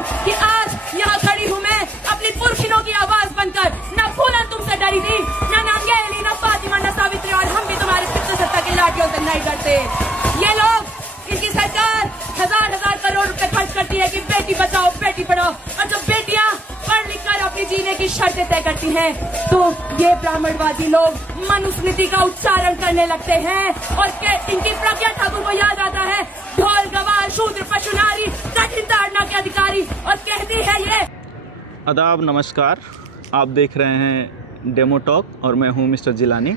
हूँ कि आज यहाँ खड़ी हूँ मैं अपनी पुरखिनों की आवाज बनकर। न फूलन तुमसे डरी थी, न नंगेली, न फातिमा, न सावित्री, और हम भी तुम्हारे पितृसत्ता की लाठियों से नहीं डरते। ये लोग, इनकी सरकार हजार हजार करोड़ रुपए खर्च करती है कि बेटी बचाओ बेटी पढ़ाओ, और जब बेटियां पढ़ लिख कर अपनी जीने की शर्तें तय करती हैं तो ये ब्राह्मणवादी लोग मनुस्मृति का उच्चारण करने लगते हैं और इनकी प्रज्ञा ठाकुर को याद आता है ढोल गवार शूद्र पशु नारी कठिन ताड़ना के अधिकारी, और कहती है ये। आदाब, नमस्कार। आप देख रहे हैं डेमो टॉक और मैं हूं मिस्टर जिलानी।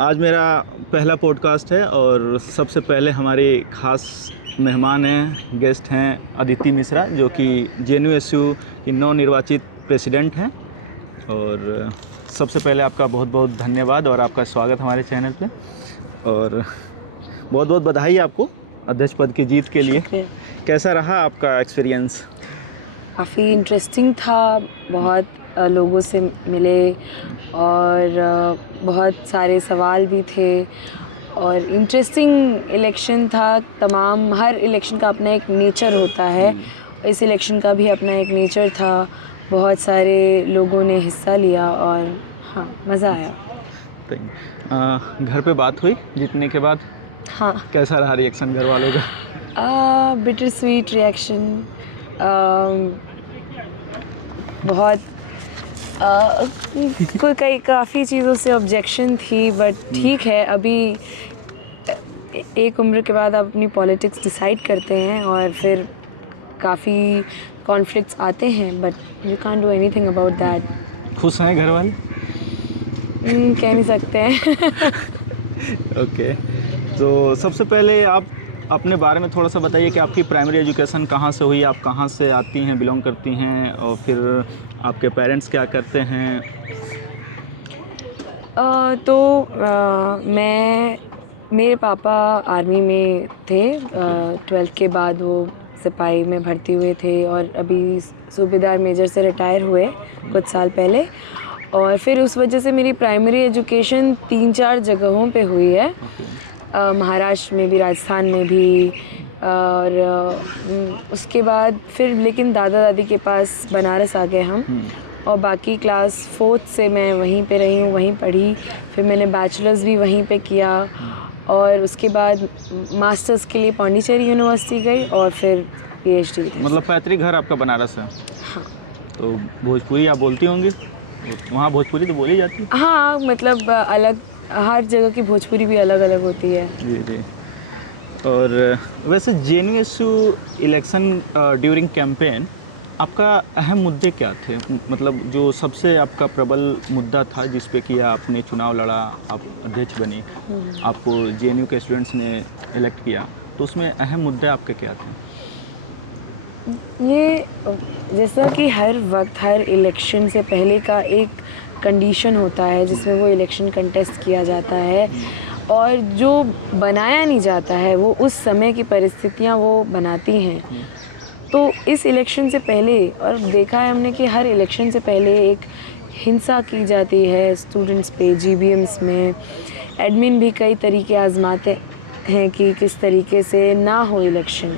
आज मेरा पहला पॉडकास्ट है और सबसे पहले हमारे ख़ास मेहमान हैं, गेस्ट हैं अदिति मिश्रा, जो कि JNU-SU की नवनिर्वाचित प्रेसिडेंट हैं। और सबसे पहले आपका बहुत बहुत धन्यवाद और आपका स्वागत हमारे चैनल पे, और बहुत बहुत बधाई आपको अध्यक्ष पद की जीत के लिए। कैसा रहा आपका एक्सपीरियंस? काफ़ी इंटरेस्टिंग था, बहुत लोगों से मिले और बहुत सारे सवाल भी थे और इंटरेस्टिंग इलेक्शन था। तमाम हर इलेक्शन का अपना एक नेचर होता है, इस इलेक्शन का भी अपना एक नेचर था। बहुत सारे लोगों ने हिस्सा लिया और हाँ, मज़ा आया। घर पे बात हुई जीतने के बाद? हाँ। कैसा रहा रिएक्शन घर वालों का? Bitter sweet reaction. बहुत कई काफ़ी चीज़ों से ऑब्जेक्शन थी, बट ठीक है। अभी एक उम्र के बाद आप अपनी पॉलिटिक्स डिसाइड करते हैं और फिर काफ़ी कॉन्फ्लिक्ट्स आते हैं, but you can't do anything about that. खुश हैं घर वाले? कह नहीं सकते हैं। ओके, तो सबसे पहले आप अपने बारे में थोड़ा सा बताइए कि आपकी प्राइमरी एजुकेशन कहाँ से हुई, आप कहाँ से आती हैं, बिलोंग करती हैं, और फिर आपके पेरेंट्स क्या करते हैं? मेरे पापा आर्मी में थे। 12th के बाद वो सिपाही में भर्ती हुए थे और अभी सूबेदार मेजर से रिटायर हुए कुछ साल पहले। और फिर उस वजह से मेरी प्राइमरी एजुकेशन 3-4 जगहों पे हुई है। महाराष्ट्र में भी, राजस्थान में भी, और उसके बाद फिर लेकिन दादा दादी के पास बनारस आ गए हम, और बाकी क्लास 4th से मैं वहीं पे रही हूँ, वहीं पढ़ी। फिर मैंने बैचलर्स भी वहीं पे किया और उसके बाद मास्टर्स के लिए पौंडीचेरी यूनिवर्सिटी गई और फिर PhD। मतलब पैतृक घर आपका बनारस है? हाँ। तो भोजपुरी आप बोलती होंगी? वहाँ भोजपुरी तो बोली जाती है? हाँ, मतलब अलग, हर जगह की भोजपुरी भी अलग अलग होती है। जी जी। और वैसे JNU-SU इलेक्शन ड्यूरिंग कैंपेन आपका अहम मुद्दे क्या थे? मतलब जो सबसे आपका प्रबल मुद्दा था जिस पे कि आपने चुनाव लड़ा, आप अध्यक्ष बनी, आपको JNU के स्टूडेंट्स ने इलेक्ट किया, तो उसमें अहम मुद्दे आपके क्या थे? ये जैसा कि हर वक्त हर इलेक्शन से पहले का एक कंडीशन होता है जिसमें वो इलेक्शन कंटेस्ट किया जाता है, और जो बनाया नहीं जाता है वो उस समय की परिस्थितियाँ वो बनाती हैं। तो इस इलेक्शन से पहले, और देखा है हमने कि हर इलेक्शन से पहले एक हिंसा की जाती है स्टूडेंट्स पे, GBMs में। एडमिन भी कई तरीके आजमाते हैं कि किस तरीके से ना हो इलेक्शन।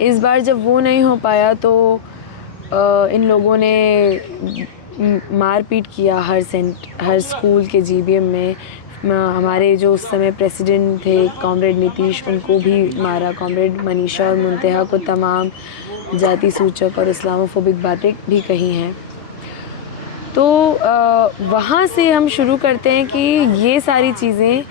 इस बार जब वो नहीं हो पाया तो इन लोगों ने मारपीट किया हर स्कूल के GBM में। हमारे जो उस समय प्रेसिडेंट थे कॉमरेड नीतीश, उनको भी मारा। कॉमरेड मनीषा और मुंतहा को तमाम जाति सूचक और इस्लामोफोबिक बातें भी कही हैं। तो वहाँ से हम शुरू करते हैं कि ये सारी चीज़ें,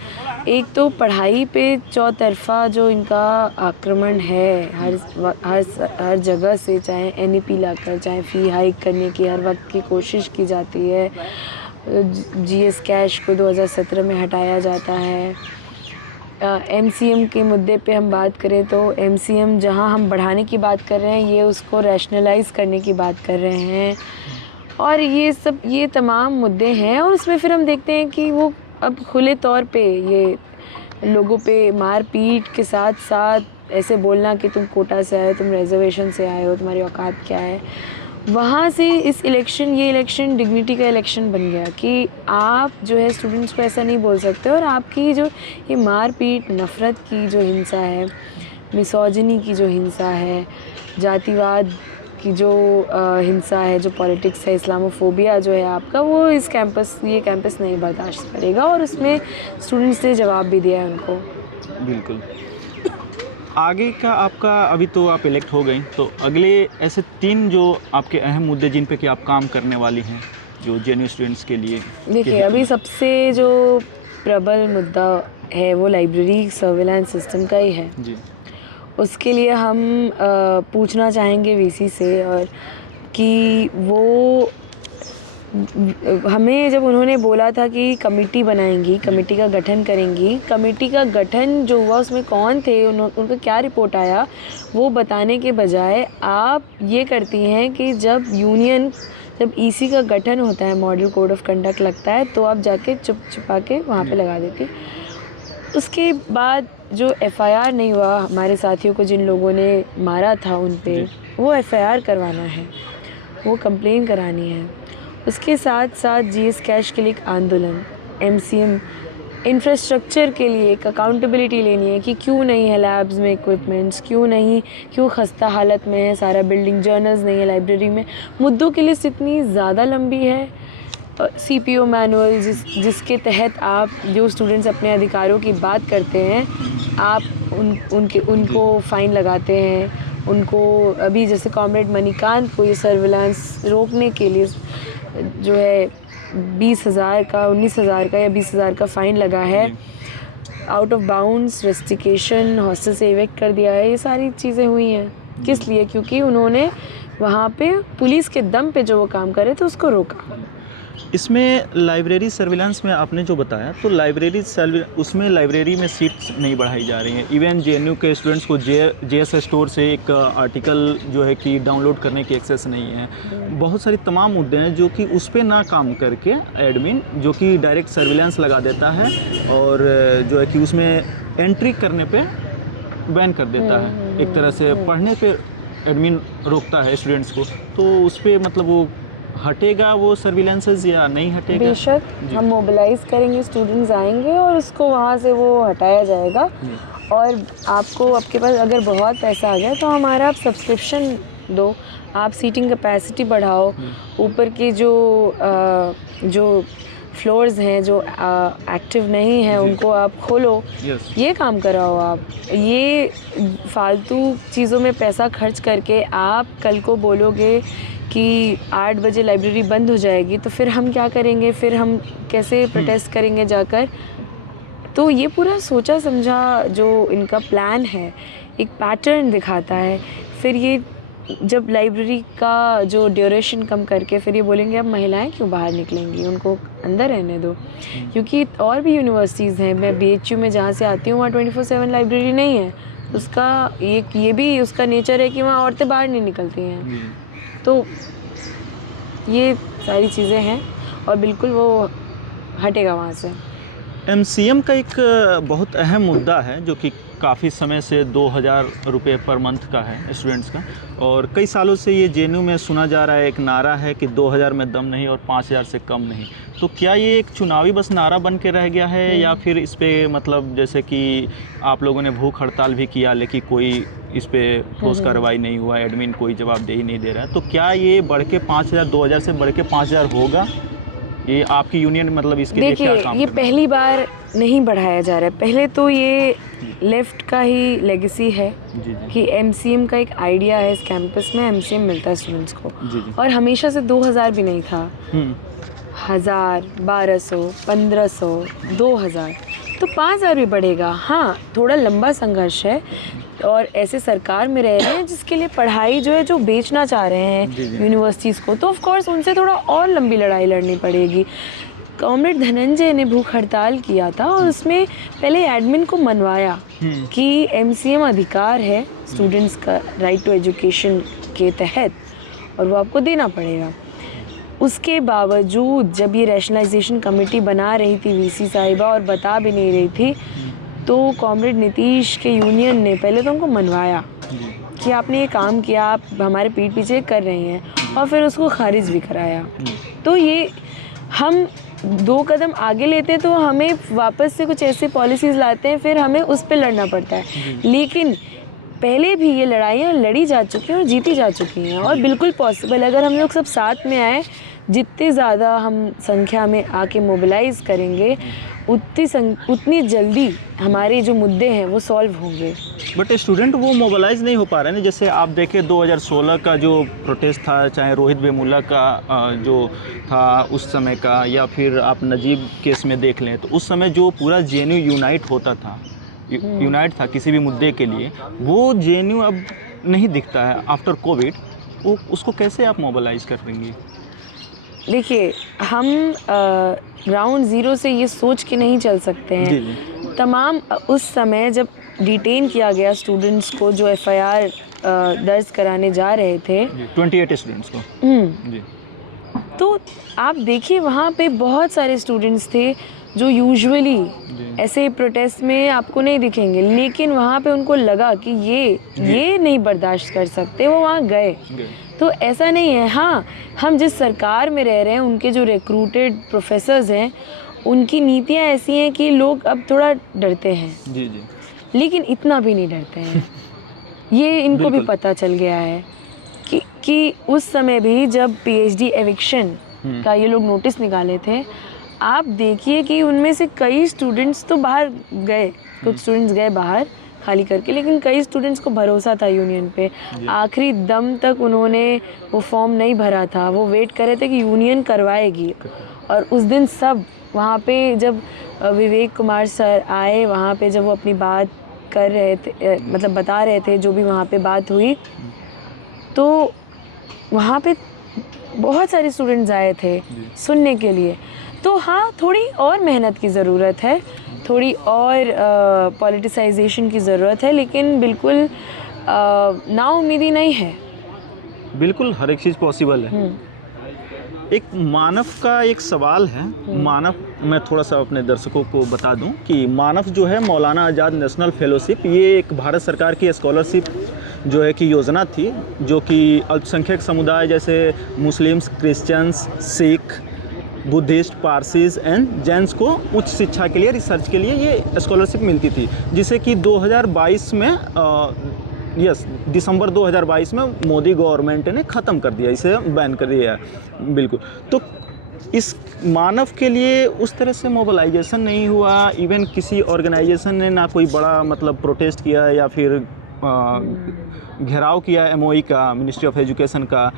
एक तो पढ़ाई पे चौतरफा जो इनका आक्रमण है हर जगह से, चाहे NEP लाकर, चाहे फ़ी हाइक करने की हर वक्त की कोशिश की जाती है। GS कैश को 2017 में हटाया जाता है। MCM के मुद्दे पे हम बात करें तो MCM जहां हम बढ़ाने की बात कर रहे हैं, ये उसको रैशनलाइज़ करने की बात कर रहे हैं, और ये तमाम मुद्दे हैं। और उसमें फिर हम देखते हैं कि वो अब खुले तौर पे ये लोगों पे मारपीट के साथ साथ ऐसे बोलना कि तुम कोटा से आए हो, तुम रिजर्वेशन से आए हो, तुम्हारी औकात क्या है। वहाँ से ये इलेक्शन डिग्निटी का इलेक्शन बन गया कि आप जो है स्टूडेंट्स को ऐसा नहीं बोल सकते, और आपकी जो ये मारपीट, नफ़रत की जो हिंसा है, मिसोजिनी की जो हिंसा है, जातिवाद की जो हिंसा है, जो पॉलिटिक्स है, इस्लामोफोबिया जो है आपका, वो ये कैंपस नहीं बर्दाश्त करेगा और उसमें स्टूडेंट्स ने जवाब भी दिया है उनको। बिल्कुल। आगे का आपका, अभी तो आप इलेक्ट हो गई, तो अगले ऐसे 3 जो आपके अहम मुद्दे जिन पे कि आप काम करने वाली हैं जो जेएनयू स्टूडेंट्स के लिए। देखिए, अभी सबसे जो प्रबल मुद्दा है वो लाइब्रेरी सर्विलांस सिस्टम का ही है। जी। उसके लिए हम पूछना चाहेंगे वीसी से और कि वो हमें जब उन्होंने बोला था कि कमेटी बनाएंगी, कमेटी का गठन करेंगी, कमेटी का गठन जो हुआ उसमें कौन थे, उनका क्या रिपोर्ट आया, वो बताने के बजाय आप ये करती हैं कि जब ईसी का गठन होता है, मॉडल कोड ऑफ कंडक्ट लगता है, तो आप जाके चुप छुपा के वहाँ पे लगा देती। उसके बाद जो एफआईआर नहीं हुआ हमारे साथियों को जिन लोगों ने मारा था उन पे, वो एफआईआर करवाना है, वो कंप्लेन करानी है। उसके साथ साथ जीएस कैश के लिए एक आंदोलन, एमसीएम इंफ्रास्ट्रक्चर के लिए एक अकाउंटेबिलिटी लेनी है कि क्यों नहीं है लैब्स में इक्विपमेंट्स, क्यों खस्ता हालत में है सारा बिल्डिंग, जर्नल्स नहीं है लाइब्रेरी में। मुद्दों की लिस्ट इतनी ज़्यादा लंबी है। सीपीओ मैनुअल जिसके तहत आप जो स्टूडेंट्स अपने अधिकारों की बात करते हैं, आप उनको फ़ाइन लगाते हैं। उनको अभी जैसे कॉमरेड मणिकांत को ये सर्विलांस रोकने के लिए जो है 20,000 का, 19,000 का या 20,000 का फ़ाइन लगा है। Out of bounds restriction, hostel से इवेक्ट कर दिया है। ये सारी चीज़ें हुई हैं किस लिए? क्योंकि उन्होंने वहाँ पे पुलिस के दम पे जो वो काम करे थे उसको रोका। इसमें लाइब्रेरी सर्विलांस में आपने जो बताया, तो उसमें लाइब्रेरी में सीट्स नहीं बढ़ाई जा रही हैं। इवन जेएनयू के स्टूडेंट्स को जेएस स्टोर से एक आर्टिकल जो है कि डाउनलोड करने की एक्सेस नहीं है। बहुत सारी तमाम मुद्दे हैं जो कि उस पर ना काम करके एडमिन जो कि डायरेक्ट सर्विलांस लगा देता है और जो है कि उसमें एंट्री करने पे बैन कर देता है। एक तरह से पढ़ने पे एडमिन रोकता है स्टूडेंट्स को। तो उस पर मतलब वो हटेगा वो सर्विलांसेस या नहीं हटेगा? बेशक हम मोबिलाइज करेंगे, स्टूडेंट्स आएंगे और उसको वहाँ से वो हटाया जाएगा। और आपके पास अगर बहुत पैसा आ गया तो हमारा आप सब्सक्रिप्शन दो, आप सीटिंग कैपेसिटी बढ़ाओ, ऊपर के जो फ्लोर्स हैं जो एक्टिव नहीं हैं उनको आप खोलो, ये काम कराओ। आप ये फालतू चीज़ों में पैसा खर्च करके आप कल को बोलोगे कि 8 बजे लाइब्रेरी बंद हो जाएगी, तो फिर हम क्या करेंगे? फिर हम कैसे प्रोटेस्ट करेंगे जाकर? तो ये पूरा सोचा समझा जो इनका प्लान है, एक पैटर्न दिखाता है। फिर ये जब लाइब्रेरी का जो ड्यूरेशन कम करके फिर ये बोलेंगे अब महिलाएं क्यों बाहर निकलेंगी, उनको अंदर रहने दो। क्योंकि और भी यूनिवर्सिटीज़ हैं, मैं बीएचयू में जहाँ से आती हूँ वहाँ 24/7 लाइब्रेरी नहीं है। उसका ये भी उसका नेचर है कि वहाँ औरतें बाहर नहीं निकलती हैं। तो ये सारी चीज़ें हैं और बिल्कुल वो हटेगा वहाँ से। एमसीएम का एक बहुत अहम मुद्दा है जो कि काफ़ी समय से 2,000 रुपये पर मंथ का है स्टूडेंट्स का, और कई सालों से ये जेएनयू में सुना जा रहा है, एक नारा है कि 2,000 में दम नहीं और 5,000 से कम नहीं। तो क्या ये एक चुनावी बस नारा बन के रह गया है या फिर इस पर मतलब जैसे कि आप लोगों ने भूख हड़ताल भी किया लेकिन कोई इस पर ठोस कार्रवाई नहीं हुआ, एडमिन कोई जवाबदेही नहीं दे रहा है, तो क्या ये बढ़ के 5,000, 2,000 से बढ़ के 5,000 होगा? ये आपकी यूनियन मतलब इसके लिए क्या काम? ये पहली बार नहीं बढ़ाया जा रहा है। पहले तो ये लेफ़्ट का ही लेगेसी है कि एमसीएम का एक आइडिया है, इस कैंपस में एमसीएम मिलता है स्टूडेंट्स को। और हमेशा से 2,000 भी नहीं था, 1,000, 1,200, 1,500, 2,000, तो 5,000 भी बढ़ेगा। हाँ, थोड़ा लंबा संघर्ष है और ऐसे सरकार में रह रहे हैं जिसके लिए पढ़ाई जो है जो बेचना चाह रहे हैं यूनिवर्सिटीज़ को, तो ऑफ कोर्स उनसे थोड़ा और लंबी लड़ाई लड़नी पड़ेगी। कॉमरेड धनंजय ने भूख हड़ताल किया था और उसमें पहले एडमिन को मनवाया कि एमसीएम अधिकार है स्टूडेंट्स का राइट टू एजुकेशन के तहत और वो आपको देना पड़ेगा। उसके बावजूद जब ये रैशनलाइजेशन कमेटी बना रही थी वीसी साहिबा और बता भी नहीं रही थी, तो कॉमरेड नीतीश के यूनियन ने पहले तो उनको मनवाया कि आपने ये काम किया, आप हमारे पीठ पीछे कर रहे हैं, और फिर उसको खारिज भी कराया। तो ये हम 2 कदम आगे लेते हैं तो हमें वापस से कुछ ऐसी पॉलिसीज़ लाते हैं, फिर हमें उस पे लड़ना पड़ता है। लेकिन पहले भी ये लड़ाइयाँ लड़ी जा चुकी हैं और जीती जा चुकी हैं, और बिल्कुल पॉसिबल, अगर हम लोग सब साथ में आए, जितने ज़्यादा हम संख्या में आके मोबिलाइज़ करेंगे, उतनी जल्दी हमारे जो मुद्दे हैं वो सॉल्व होंगे। बट स्टूडेंट वो मोबिलाइज नहीं हो पा रहे हैं। जैसे आप देखें 2016 का जो प्रोटेस्ट था, चाहे रोहित वेमुला का जो था उस समय का, या फिर आप नजीब केस में देख लें, तो उस समय जो पूरा जेएनयू यूनाइट होता था, यूनाइट था किसी भी मुद्दे के लिए, वो जेएनयू अब नहीं दिखता है आफ्टर कोविड। वो उसको कैसे आप मोबिलाइज कर देंगे? देखिए, हम ग्राउंड ज़ीरो से ये सोच के नहीं चल सकते हैं। जी जी। तमाम उस समय जब डिटेन किया गया स्टूडेंट्स को जो एफआईआर दर्ज कराने जा रहे थे, 28 स्टूडेंट्स को। जी। तो आप देखिए वहाँ पे बहुत सारे स्टूडेंट्स थे जो यूजुअली ऐसे प्रोटेस्ट में आपको नहीं दिखेंगे, लेकिन वहाँ पे उनको लगा कि ये नहीं बर्दाश्त कर सकते, वो वहाँ गए। तो ऐसा नहीं है। हाँ, हम जिस सरकार में रह रहे हैं, उनके जो रिक्रूटेड प्रोफेसर्स हैं, उनकी नीतियाँ ऐसी हैं कि लोग अब थोड़ा डरते हैं। जी जी। लेकिन इतना भी नहीं डरते हैं। ये इनको भी पता चल गया है कि उस समय भी जब पीएचडी एविक्शन का ये लोग नोटिस निकाले थे, आप देखिए कि उनमें से कई स्टूडेंट्स तो बाहर गए, कुछ स्टूडेंट्स गए बाहर खाली करके, लेकिन कई स्टूडेंट्स को भरोसा था यूनियन पे। आखिरी दम तक उन्होंने वो फॉर्म नहीं भरा था, वो वेट कर रहे थे कि यूनियन करवाएगी। और उस दिन सब वहाँ पे जब विवेक कुमार सर आए, वहाँ पे जब वो अपनी बात कर रहे थे, मतलब बता रहे थे जो भी वहाँ पे बात हुई, तो वहाँ पे बहुत सारे स्टूडेंट्स आए थे सुनने के लिए। तो हाँ, थोड़ी और मेहनत की ज़रूरत है, थोड़ी और पॉलिटिसाइजेशन की ज़रूरत है, लेकिन बिल्कुल नाउम्मीदी नहीं है। बिल्कुल हर एक चीज़ पॉसिबल है। एक मानव का एक सवाल है। मानव, मैं थोड़ा सा अपने दर्शकों को बता दूं कि मानव जो है मौलाना आज़ाद नेशनल फेलोशिप, ये एक भारत सरकार की स्कॉलरशिप जो है कि योजना थी, जो कि अल्पसंख्यक समुदाय जैसे Muslims, Christians, Sikh, Buddhist, Parsis and Jains को उच्च शिक्षा के लिए, रिसर्च के लिए ये स्कॉलरशिप मिलती थी, जिसे कि 2022 में दिसंबर 2022 में मोदी गवर्नमेंट ने ख़त्म कर दिया, इसे बैन कर दिया है। बिल्कुल। तो इस मानव के लिए उस तरह से मोबिलाइजेशन नहीं हुआ। इवन किसी ऑर्गेनाइजेशन ने ना कोई बड़ा मतलब प्रोटेस्ट किया या फिर घेराव किया एमओई का, मिनिस्ट्री ऑफ एजुकेशन का।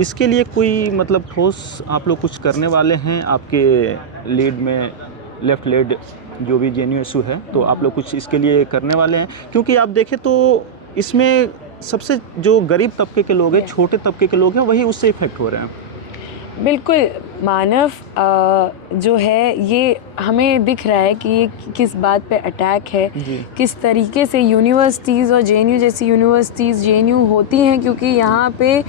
इसके लिए कोई मतलब ठोस आप लोग कुछ करने वाले हैं आपके लीड में, लेफ्ट लीड जो भी जेएनयू इशू है, तो आप लोग कुछ इसके लिए करने वाले हैं? क्योंकि आप देखें तो इसमें सबसे जो गरीब तबके के लोग हैं, छोटे तबके के लोग हैं, वही उससे इफ़ेक्ट हो रहे हैं। बिल्कुल। मानव जो है ये हमें दिख रहा है कि ये किस बात पे अटैक है, किस तरीके से यूनिवर्सिटीज़ और जेएनयू जैसी यूनिवर्सिटीज़ जेएनयू होती हैं, क्योंकि यहाँ पे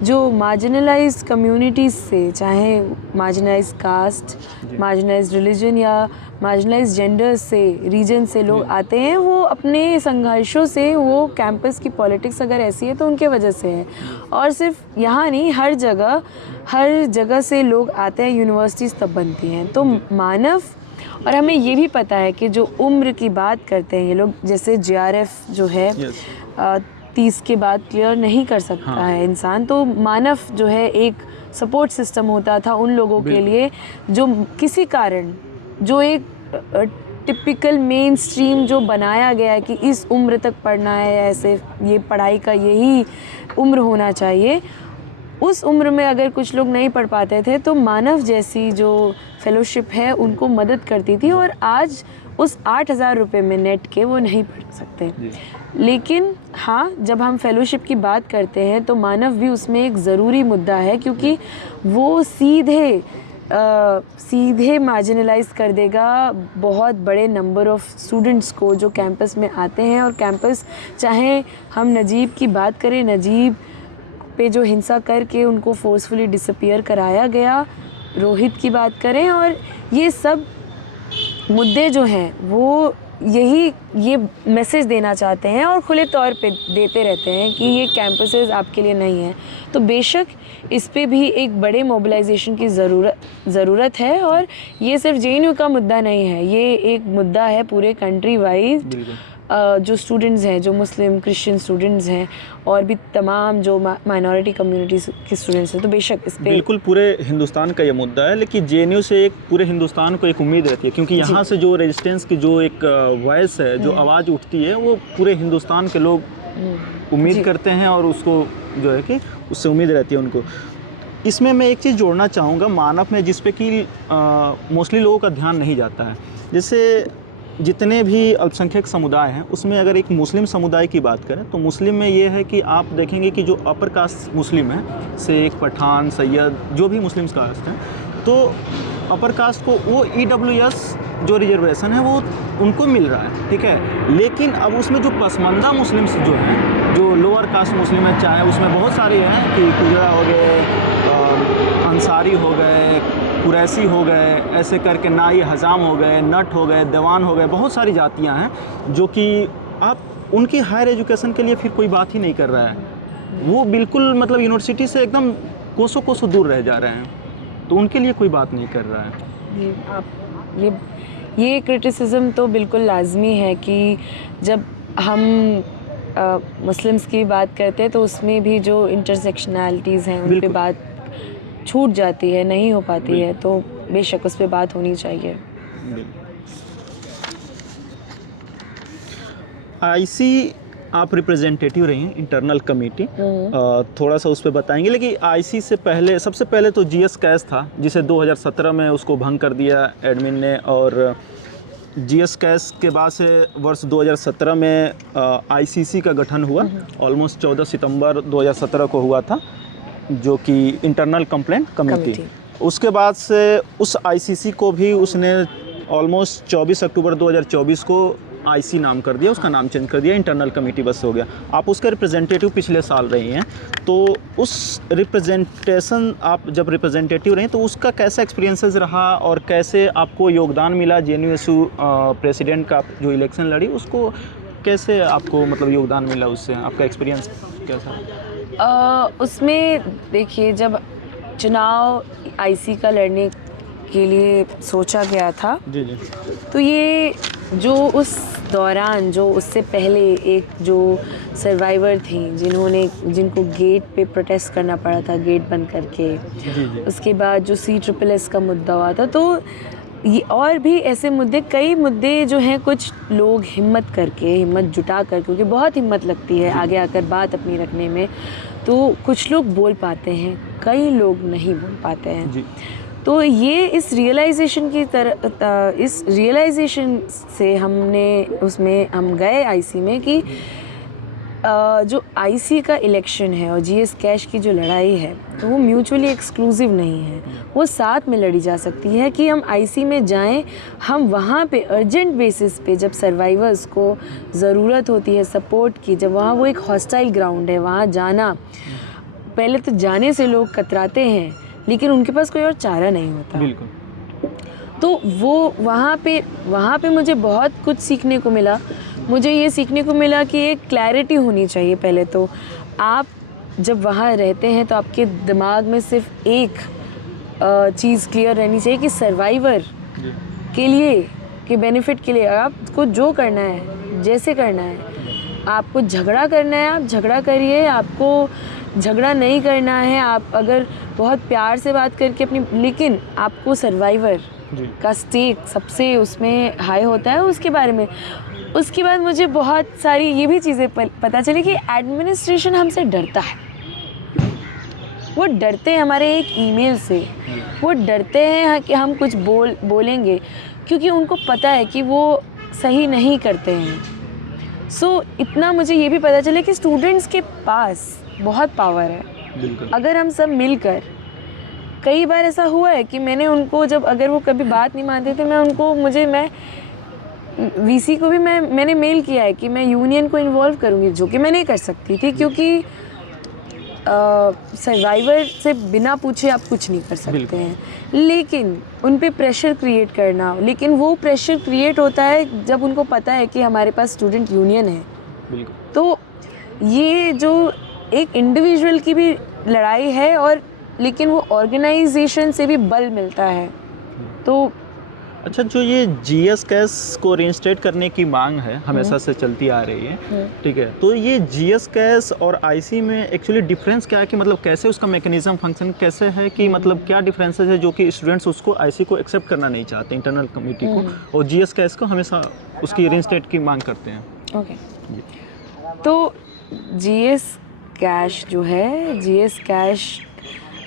जो मार्जिनलाइज्ड कम्युनिटीज़ से, चाहे मार्जिनलाइज्ड कास्ट, मार्जिनलाइज्ड रिलीजन या मार्जिनलाइज्ड जेंडर से, रीजन से लोग आते हैं, वो अपने संघर्षों से, वो कैंपस की पॉलिटिक्स अगर ऐसी है तो उनके वजह से है। और सिर्फ यहाँ नहीं, हर जगह से लोग आते हैं, यूनिवर्सिटीज़ तब बनती हैं। तो मानव, और हमें ये भी पता है कि जो उम्र की बात करते हैं ये लोग, जैसे जेआरएफ जो है 30 के बाद क्लियर नहीं कर सकता है इंसान, तो मानव जो है एक सपोर्ट सिस्टम होता था उन लोगों के लिए जो किसी कारण, जो एक टिपिकल मेन स्ट्रीम जो बनाया गया है कि इस उम्र तक पढ़ना है, ऐसे ये पढ़ाई का यही उम्र होना चाहिए, उस उम्र में अगर कुछ लोग नहीं पढ़ पाते थे तो मानव जैसी जो फेलोशिप है उनको मदद करती थी। और आज उस 8,000 रुपये में नेट के वो नहीं पढ़ सकते। लेकिन हाँ, जब हम फेलोशिप की बात करते हैं तो मानव भी उसमें एक ज़रूरी मुद्दा है, क्योंकि वो सीधे मार्जिनलाइज कर देगा बहुत बड़े नंबर ऑफ़ स्टूडेंट्स को जो कैंपस में आते हैं। और कैंपस, चाहे हम नजीब की बात करें, नजीब पे जो हिंसा करके उनको फोर्सफुली डिसअपीयर कराया गया, रोहित की बात करें, और ये सब मुद्दे जो हैं वो ये मैसेज देना चाहते हैं और खुले तौर पे देते रहते हैं कि ये कैंपसेस आपके लिए नहीं है। तो बेशक इस पे भी एक बड़े मोबिलाइजेशन की ज़रूरत है, और ये सिर्फ जेएनयू का मुद्दा नहीं है, ये एक मुद्दा है पूरे कंट्री वाइज। जो स्टूडेंट्स हैं, जो मुस्लिम क्रिश्चियन स्टूडेंट्स हैं और भी तमाम जो माइनॉरिटी कम्युनिटीज़ के स्टूडेंट्स हैं, तो बेशक इस पे बिल्कुल पूरे हिंदुस्तान का ये मुद्दा है, लेकिन जेएनयू से एक पूरे हिंदुस्तान को एक उम्मीद रहती है, क्योंकि यहाँ से जो रेजिस्टेंस की जो एक वॉइस है, जो आवाज़ उठती है, वो पूरे हिंदुस्तान के लोग उम्मीद करते हैं और उसको जो है कि उससे उम्मीद रहती है उनको। इसमें मैं एक चीज़ जोड़ना चाहूँगा मानव में, जिस पे कि मोस्टली लोगों का ध्यान नहीं जाता है। जैसे जितने भी अल्पसंख्यक समुदाय हैं, उसमें अगर एक मुस्लिम समुदाय की बात करें तो मुस्लिम में ये है कि आप देखेंगे कि जो अपर कास्ट मुस्लिम है, शेख, पठान, सैयद, जो भी मुस्लिम कास्ट हैं, तो अपर कास्ट को वो EWS जो रिजर्वेशन है वो उनको मिल रहा है, ठीक है। लेकिन अब उसमें जो पसमानदा मुस्लिम्स जो हैं, जो लोअर कास्ट मुस्लिम है, चाहे उसमें बहुत सारे हैं कि गुजरा हो गए, अंसारी हो गए, कुरैशी हो गए, ऐसे करके नाई हजाम हो गए, नट हो गए, देवान हो गए, बहुत सारी जातियां हैं जो कि आप उनकी हायर एजुकेशन के लिए फिर कोई बात ही नहीं कर रहा है। वो बिल्कुल मतलब यूनिवर्सिटी से एकदम कोसों कोसों दूर रह जा रहे हैं, तो उनके लिए कोई बात नहीं कर रहा है। ये क्रिटिसिज्म तो बिल्कुल लाजमी है कि जब हम मुस्लिम्स की बात करते हैं तो उसमें भी जो इंटरसेक्शनैलिटीज़ हैं उन पे बात छूट जाती है, नहीं हो पाती है, तो बेशक उस पे बात होनी चाहिए। आईसी आप रिप्रेजेंटेटिव रही हैं, इंटरनल कमेटी, थोड़ा सा उस पर बताएंगे। लेकिन आईसी से पहले, सबसे पहले तो जीएस कैश था, जिसे 2017 में उसको भंग कर दिया एडमिन ने, और जीएस कैश के बाद से वर्ष 2017 में आईसीसी का गठन हुआ। ऑलमोस्ट 14 सितंबर 2017 को हुआ था, जो कि इंटरनल कंप्लेंट कमेटी। उसके बाद से उस आईसीसी को भी उसने ऑलमोस्ट 24 अक्टूबर 2024 को आईसी नाम कर दिया, उसका नाम चेंज कर दिया, इंटरनल कमेटी बस हो गया। आप उसके रिप्रेजेंटेटिव पिछले साल रही हैं, तो उस रिप्रेजेंटेशन, आप जब रिप्रेजेंटेटिव रही तो उसका कैसा एक्सपीरियंसेस रहा और कैसे आपको योगदान मिला? जेएनयू प्रेसिडेंट का जो इलेक्शन लड़ी, उसको कैसे आपको मतलब योगदान मिला, उससे आपका एक्सपीरियंस कैसा? उसमें देखिए, जब चुनाव आईसी का लड़ने के लिए सोचा गया था, जी जी, तो ये जो उस दौरान, जो उससे पहले एक जो सर्वाइवर थी जिनको गेट पे प्रोटेस्ट करना पड़ा था, गेट बंद करके, उसके बाद जो CSSS का मुद्दा हुआ था, तो ये और भी ऐसे मुद्दे, कई मुद्दे जो हैं, कुछ लोग हिम्मत जुटा कर, क्योंकि बहुत हिम्मत लगती है आगे आकर बात अपनी रखने में, तो कुछ लोग बोल पाते हैं, कई लोग नहीं बोल पाते हैं जी। तो ये इस रियलाइजेशन से हम गए आईसी में कि जो आईसी का इलेक्शन है और जीएस कैश की जो लड़ाई है, तो वो म्यूचुअली एक्सक्लूसिव नहीं है, वो साथ में लड़ी जा सकती है कि हम आईसी में जाएं, हम वहाँ पे अर्जेंट बेसिस पे, जब सर्वाइवर्स को ज़रूरत होती है सपोर्ट की, जब वहाँ वो एक हॉस्टाइल ग्राउंड है, वहाँ जाना, पहले तो जाने से लोग कतराते हैं, लेकिन उनके पास कोई और चारा नहीं होता। बिल्कुल। तो वो वहाँ पे मुझे बहुत कुछ सीखने को मिला। मुझे ये सीखने को मिला कि एक क्लैरिटी होनी चाहिए। पहले तो आप जब वहाँ रहते हैं तो आपके दिमाग में सिर्फ एक चीज़ क्लियर रहनी चाहिए कि सर्वाइवर के लिए, के बेनिफिट के लिए आपको जो करना है, जैसे करना है, आपको झगड़ा करना है आप झगड़ा करिए, आपको झगड़ा नहीं करना है, आप अगर बहुत प्यार से बात करके अपनी, लेकिन आपको सर्वाइवर का स्टेक सबसे उसमें हाई होता है उसके बारे में। उसके बाद मुझे बहुत सारी ये भी चीज़ें पता चली कि एडमिनिस्ट्रेशन हमसे डरता है। वो डरते हैं हमारे एक ईमेल से, वो डरते हैं कि हम कुछ बोलेंगे, क्योंकि उनको पता है कि वो सही नहीं करते हैं। सो इतना मुझे ये भी पता चला कि स्टूडेंट्स के पास बहुत पावर है। अगर हम सब मिलकर, कई बार ऐसा हुआ है कि मैंने उनको, जब अगर वो कभी बात नहीं मानते थे, मैं वीसी को भी मैंने मेल किया है कि मैं यूनियन को इन्वॉल्व करूँगी, जो कि मैं नहीं कर सकती थी, क्योंकि सर्वाइवर से बिना पूछे आप कुछ नहीं कर सकते हैं। लेकिन उन पे प्रेशर क्रिएट करना, लेकिन वो प्रेशर क्रिएट होता है जब उनको पता है कि हमारे पास स्टूडेंट यूनियन है। तो ये जो एक इंडिविजुअल की भी लड़ाई है, और लेकिन वो ऑर्गेनाइजेशन से भी बल मिलता है। तो अच्छा, जो ये जीएस कैश को रिइंस्टेट करने की मांग है हमेशा से चलती आ रही है, ठीक है, तो ये जीएस कैश और आईसी में एक्चुअली डिफरेंस क्या है कि मतलब कैसे उसका मैकेनिज्म फंक्शन कैसे है कि मतलब क्या डिफरेंसेस है जो कि स्टूडेंट्स उसको आईसी को एक्सेप्ट करना नहीं चाहते इंटरनल कम्युनिटी को, और जीएस कैश को हमेशा उसकी रिइंस्टेट की मांग करते हैं? ओके, तो जीएस कैश जो है, जीएस कैश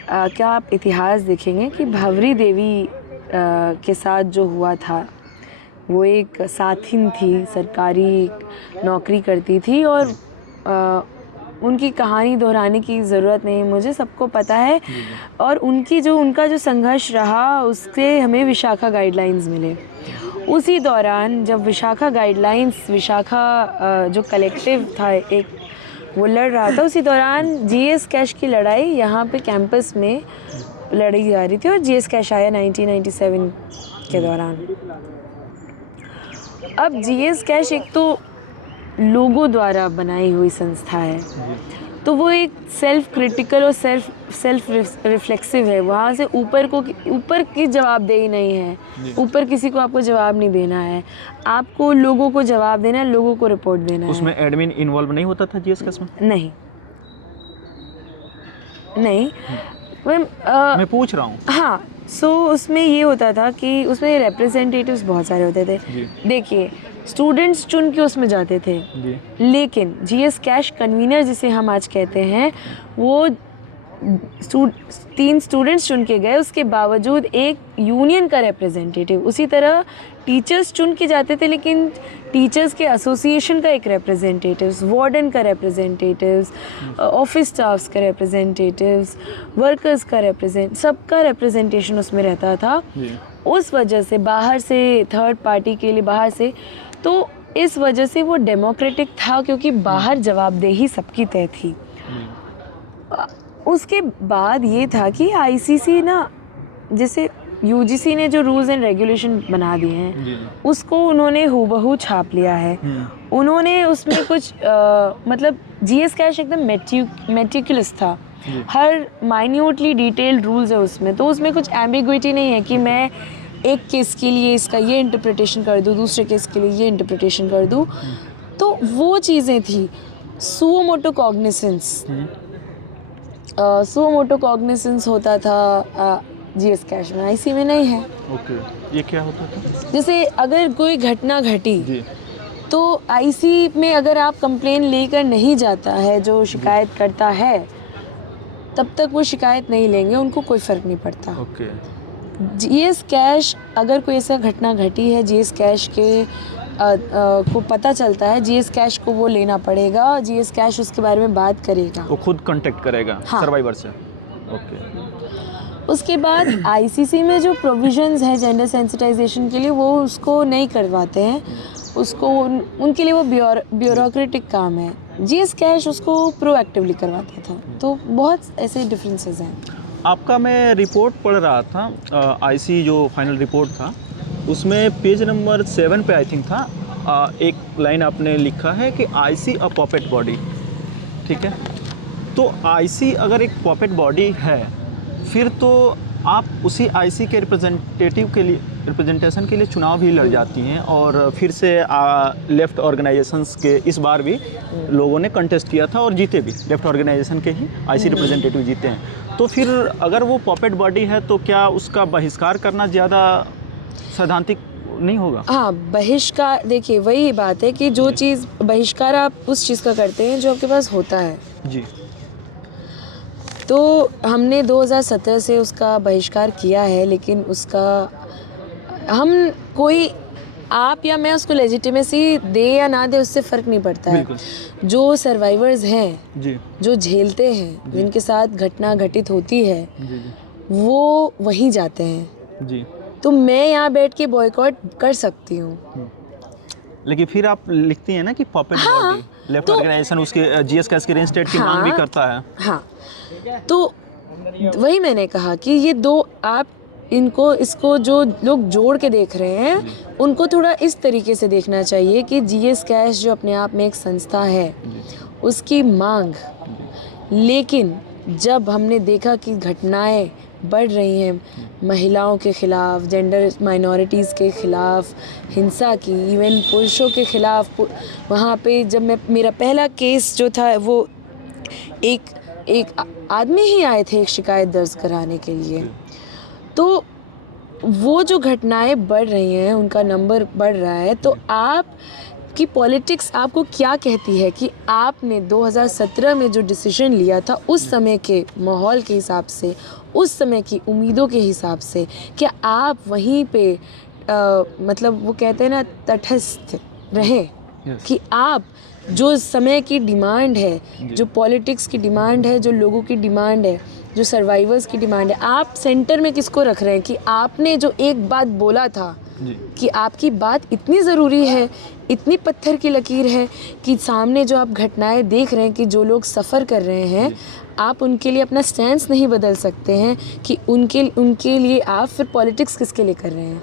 क्या आप इतिहास देखेंगे कि भंवरी देवी के साथ जो हुआ था, वो एक साथिन थी, सरकारी नौकरी करती थी, और उनकी कहानी दोहराने की ज़रूरत नहीं, मुझे सबको पता है, और उनका जो संघर्ष रहा उससे हमें विशाखा गाइडलाइंस मिले। उसी दौरान जब विशाखा गाइडलाइंस, विशाखा जो कलेक्टिव था एक, वो लड़ रहा था, उसी दौरान जीएस कैश की लड़ाई यहाँ पे कैंपस में लड़ी जा रही थी, और जीएस कैश आया 1997 के दौरान। अब जीएस कैश एक तो लोगों द्वारा बनाई हुई संस्था है, तो वो एक सेल्फ क्रिटिकल और सेल्फ रिफ्लेक्सिव है। वहाँ से ऊपर की जवाबदेही नहीं है, ऊपर किसी को आपको जवाब नहीं देना है, आपको लोगों को जवाब देना है, लोगों को रिपोर्ट देना है। उसमें एडमिन इन्वॉल्व नहीं होता था जीएस कैश में? नहीं मैं पूछ रहा हूँ। हाँ, उसमें ये होता था कि उसमें रिप्रेजेंटेटिव्स बहुत सारे होते थे। देखिए, स्टूडेंट्स चुन के उसमें जाते थे, लेकिन जीएस कैश कन्वीनर जिसे हम आज कहते हैं, वो 3 स्टूडेंट्स चुन के गए, उसके बावजूद एक यूनियन का रिप्रेजेंटेटिव। उसी तरह टीचर्स चुन के जाते थे, लेकिन टीचर्स के एसोसिएशन का एक रिप्रेजेंटेटिव्स, वार्डन का रिप्रेजेंटेटिव्स, ऑफिस स्टाफ्स का रिप्रेजेंटेटिव्स, वर्कर्स का सबका रिप्रेजेंटेशन उसमें रहता था। उस वजह से बाहर से, थर्ड पार्टी के लिए बाहर से, तो इस वजह से वो डेमोक्रेटिक था, क्योंकि बाहर जवाबदेही सबकी तय थी। उसके बाद ये था कि आईसीसी ना, जैसे यूजीसी ने जो रूल्स एंड रेगुलेशन बना दिए हैं, उसको उन्होंने हूबहू छाप लिया है। उन्होंने उसमें कुछ मतलब जीएस कैश एकदम मेटिकुलस था, हर माइन्यूटली डिटेल्ड रूल्स है उसमें, तो उसमें कुछ एम्बिग्विटी नहीं है कि मैं एक केस के लिए इसका ये इंटरप्रिटेशन कर दूँ, दूसरे केस के लिए ये इंटरप्रिटेशन कर दूँ। तो वो चीज़ें थी। सुओ मोटो कॉग्निसेंस होता था जीएस कैश में, आईसी में नहीं है। ओके, ये क्या होता था? जैसे अगर कोई घटना घटी, तो आईसी में अगर आप कंप्लेन लेकर नहीं जाता है जो शिकायत करता है, तब तक वो शिकायत नहीं लेंगे, उनको कोई फ़र्क नहीं पड़ता। ओके। जीएस कैश, अगर कोई ऐसा घटना घटी है, जीएस कैश के को पता चलता है, जीएस कैश को वो लेना पड़ेगा, जीएस कैश उसके बारे में बात करेगा, वो खुद कांटेक्ट करेगा सर्वाइवर से। ओके। उसके बाद आईसीसी में जो प्रोविजंस है जेंडर सेंसिटाइजेशन के लिए, वो उसको नहीं करवाते हैं, उसको उनके लिए वो ब्यूरोक्रेटिक काम है। जीएस कैश उसको प्रोएक्टिवली करवाता था। तो बहुत ऐसे डिफरेंसेस हैं। आपका मैं रिपोर्ट पढ़ रहा था, आईसी जो फाइनल रिपोर्ट था, उसमें पेज नंबर 7 पे आई थिंक था, एक लाइन आपने लिखा है कि आईसी अ पॉपेट बॉडी, ठीक है। तो आईसी अगर एक पॉपेट बॉडी है, फिर तो आप उसी आईसी के रिप्रेजेंटेशन के लिए चुनाव भी लड़ जाती हैं, और फिर से लेफ़्ट ऑर्गेनाइजेशंस के इस बार भी लोगों ने कंटेस्ट किया था और जीते भी, लेफ़्ट ऑर्गेनाइजेशन के ही आईसी रिप्रेजेंटेटिव जीते हैं। तो फिर अगर वो पॉपेट बॉडी है, तो क्या उसका बहिष्कार करना ज़्यादा सैद्धांतिक नहीं होगा? हाँ, बहिष्कार, देखिए वही बात है कि जो चीज़ बहिष्कार आप उस चीज़ का करते हैं जो आपके पास होता है जी। तो हमने 2017 से उसका बहिष्कार किया है, लेकिन उसका हम कोई, आप या मैं उसको लेजिटिमेसी दे या ना दे, उससे फ़र्क नहीं पड़ता है। जो सर्वाइवर्स हैं जी, जो झेलते हैं, जिनके साथ घटना घटित होती है, वो वहीं जाते हैं जी। तो मैं यहाँ बैठ के बॉयकॉट कर सकती हूँ। लेकिन फिर आप लिखती हैं ना कि पॉपेट बॉडी, लेफ्ट ऑर्गेनाइजेशन उसके जीएस कैश के रेंस्टेट की मांग भी करता है। हाँ, तो वही मैंने कहा कि ये दो, आप इसको जो लोग जोड़ के देख रहे हैं, उनको थोड़ा इस तरीके से देखना चाहिए कि जीएस कैश जो अपने आप में एक संस्था है, उसकी मांग, लेकिन जब हमने देखा कि घटनाएं बढ़ रही हैं महिलाओं के ख़िलाफ़, जेंडर माइनॉरिटीज़ के ख़िलाफ़ हिंसा की, इवन पुरुषों के ख़िलाफ़। वहाँ पे जब मेरा पहला केस जो था वो एक आदमी ही आए थे एक शिकायत दर्ज कराने के लिए। तो वो जो घटनाएं बढ़ रही हैं, उनका नंबर बढ़ रहा है, तो आप की पॉलिटिक्स आपको क्या कहती है कि आपने 2017 में जो डिसीजन लिया था उस समय के माहौल के हिसाब से, उस समय की उम्मीदों के हिसाब से, क्या आप वहीं पे मतलब वो कहते हैं ना तटस्थ रहे कि आप जो समय की डिमांड है, जो पॉलिटिक्स की डिमांड है, जो लोगों की डिमांड है, जो सर्वाइवर्स की डिमांड है, आप सेंटर में किसको रख रहे हैं कि आपने जो एक बात बोला था कि आपकी बात इतनी ज़रूरी है, इतनी पत्थर की लकीर है कि सामने जो आप घटनाएं देख रहे हैं कि जो लोग सफ़र कर रहे हैं, आप उनके लिए अपना स्टैंस नहीं बदल सकते हैं कि उनके लिए आप फिर पॉलिटिक्स किसके लिए कर रहे हैं?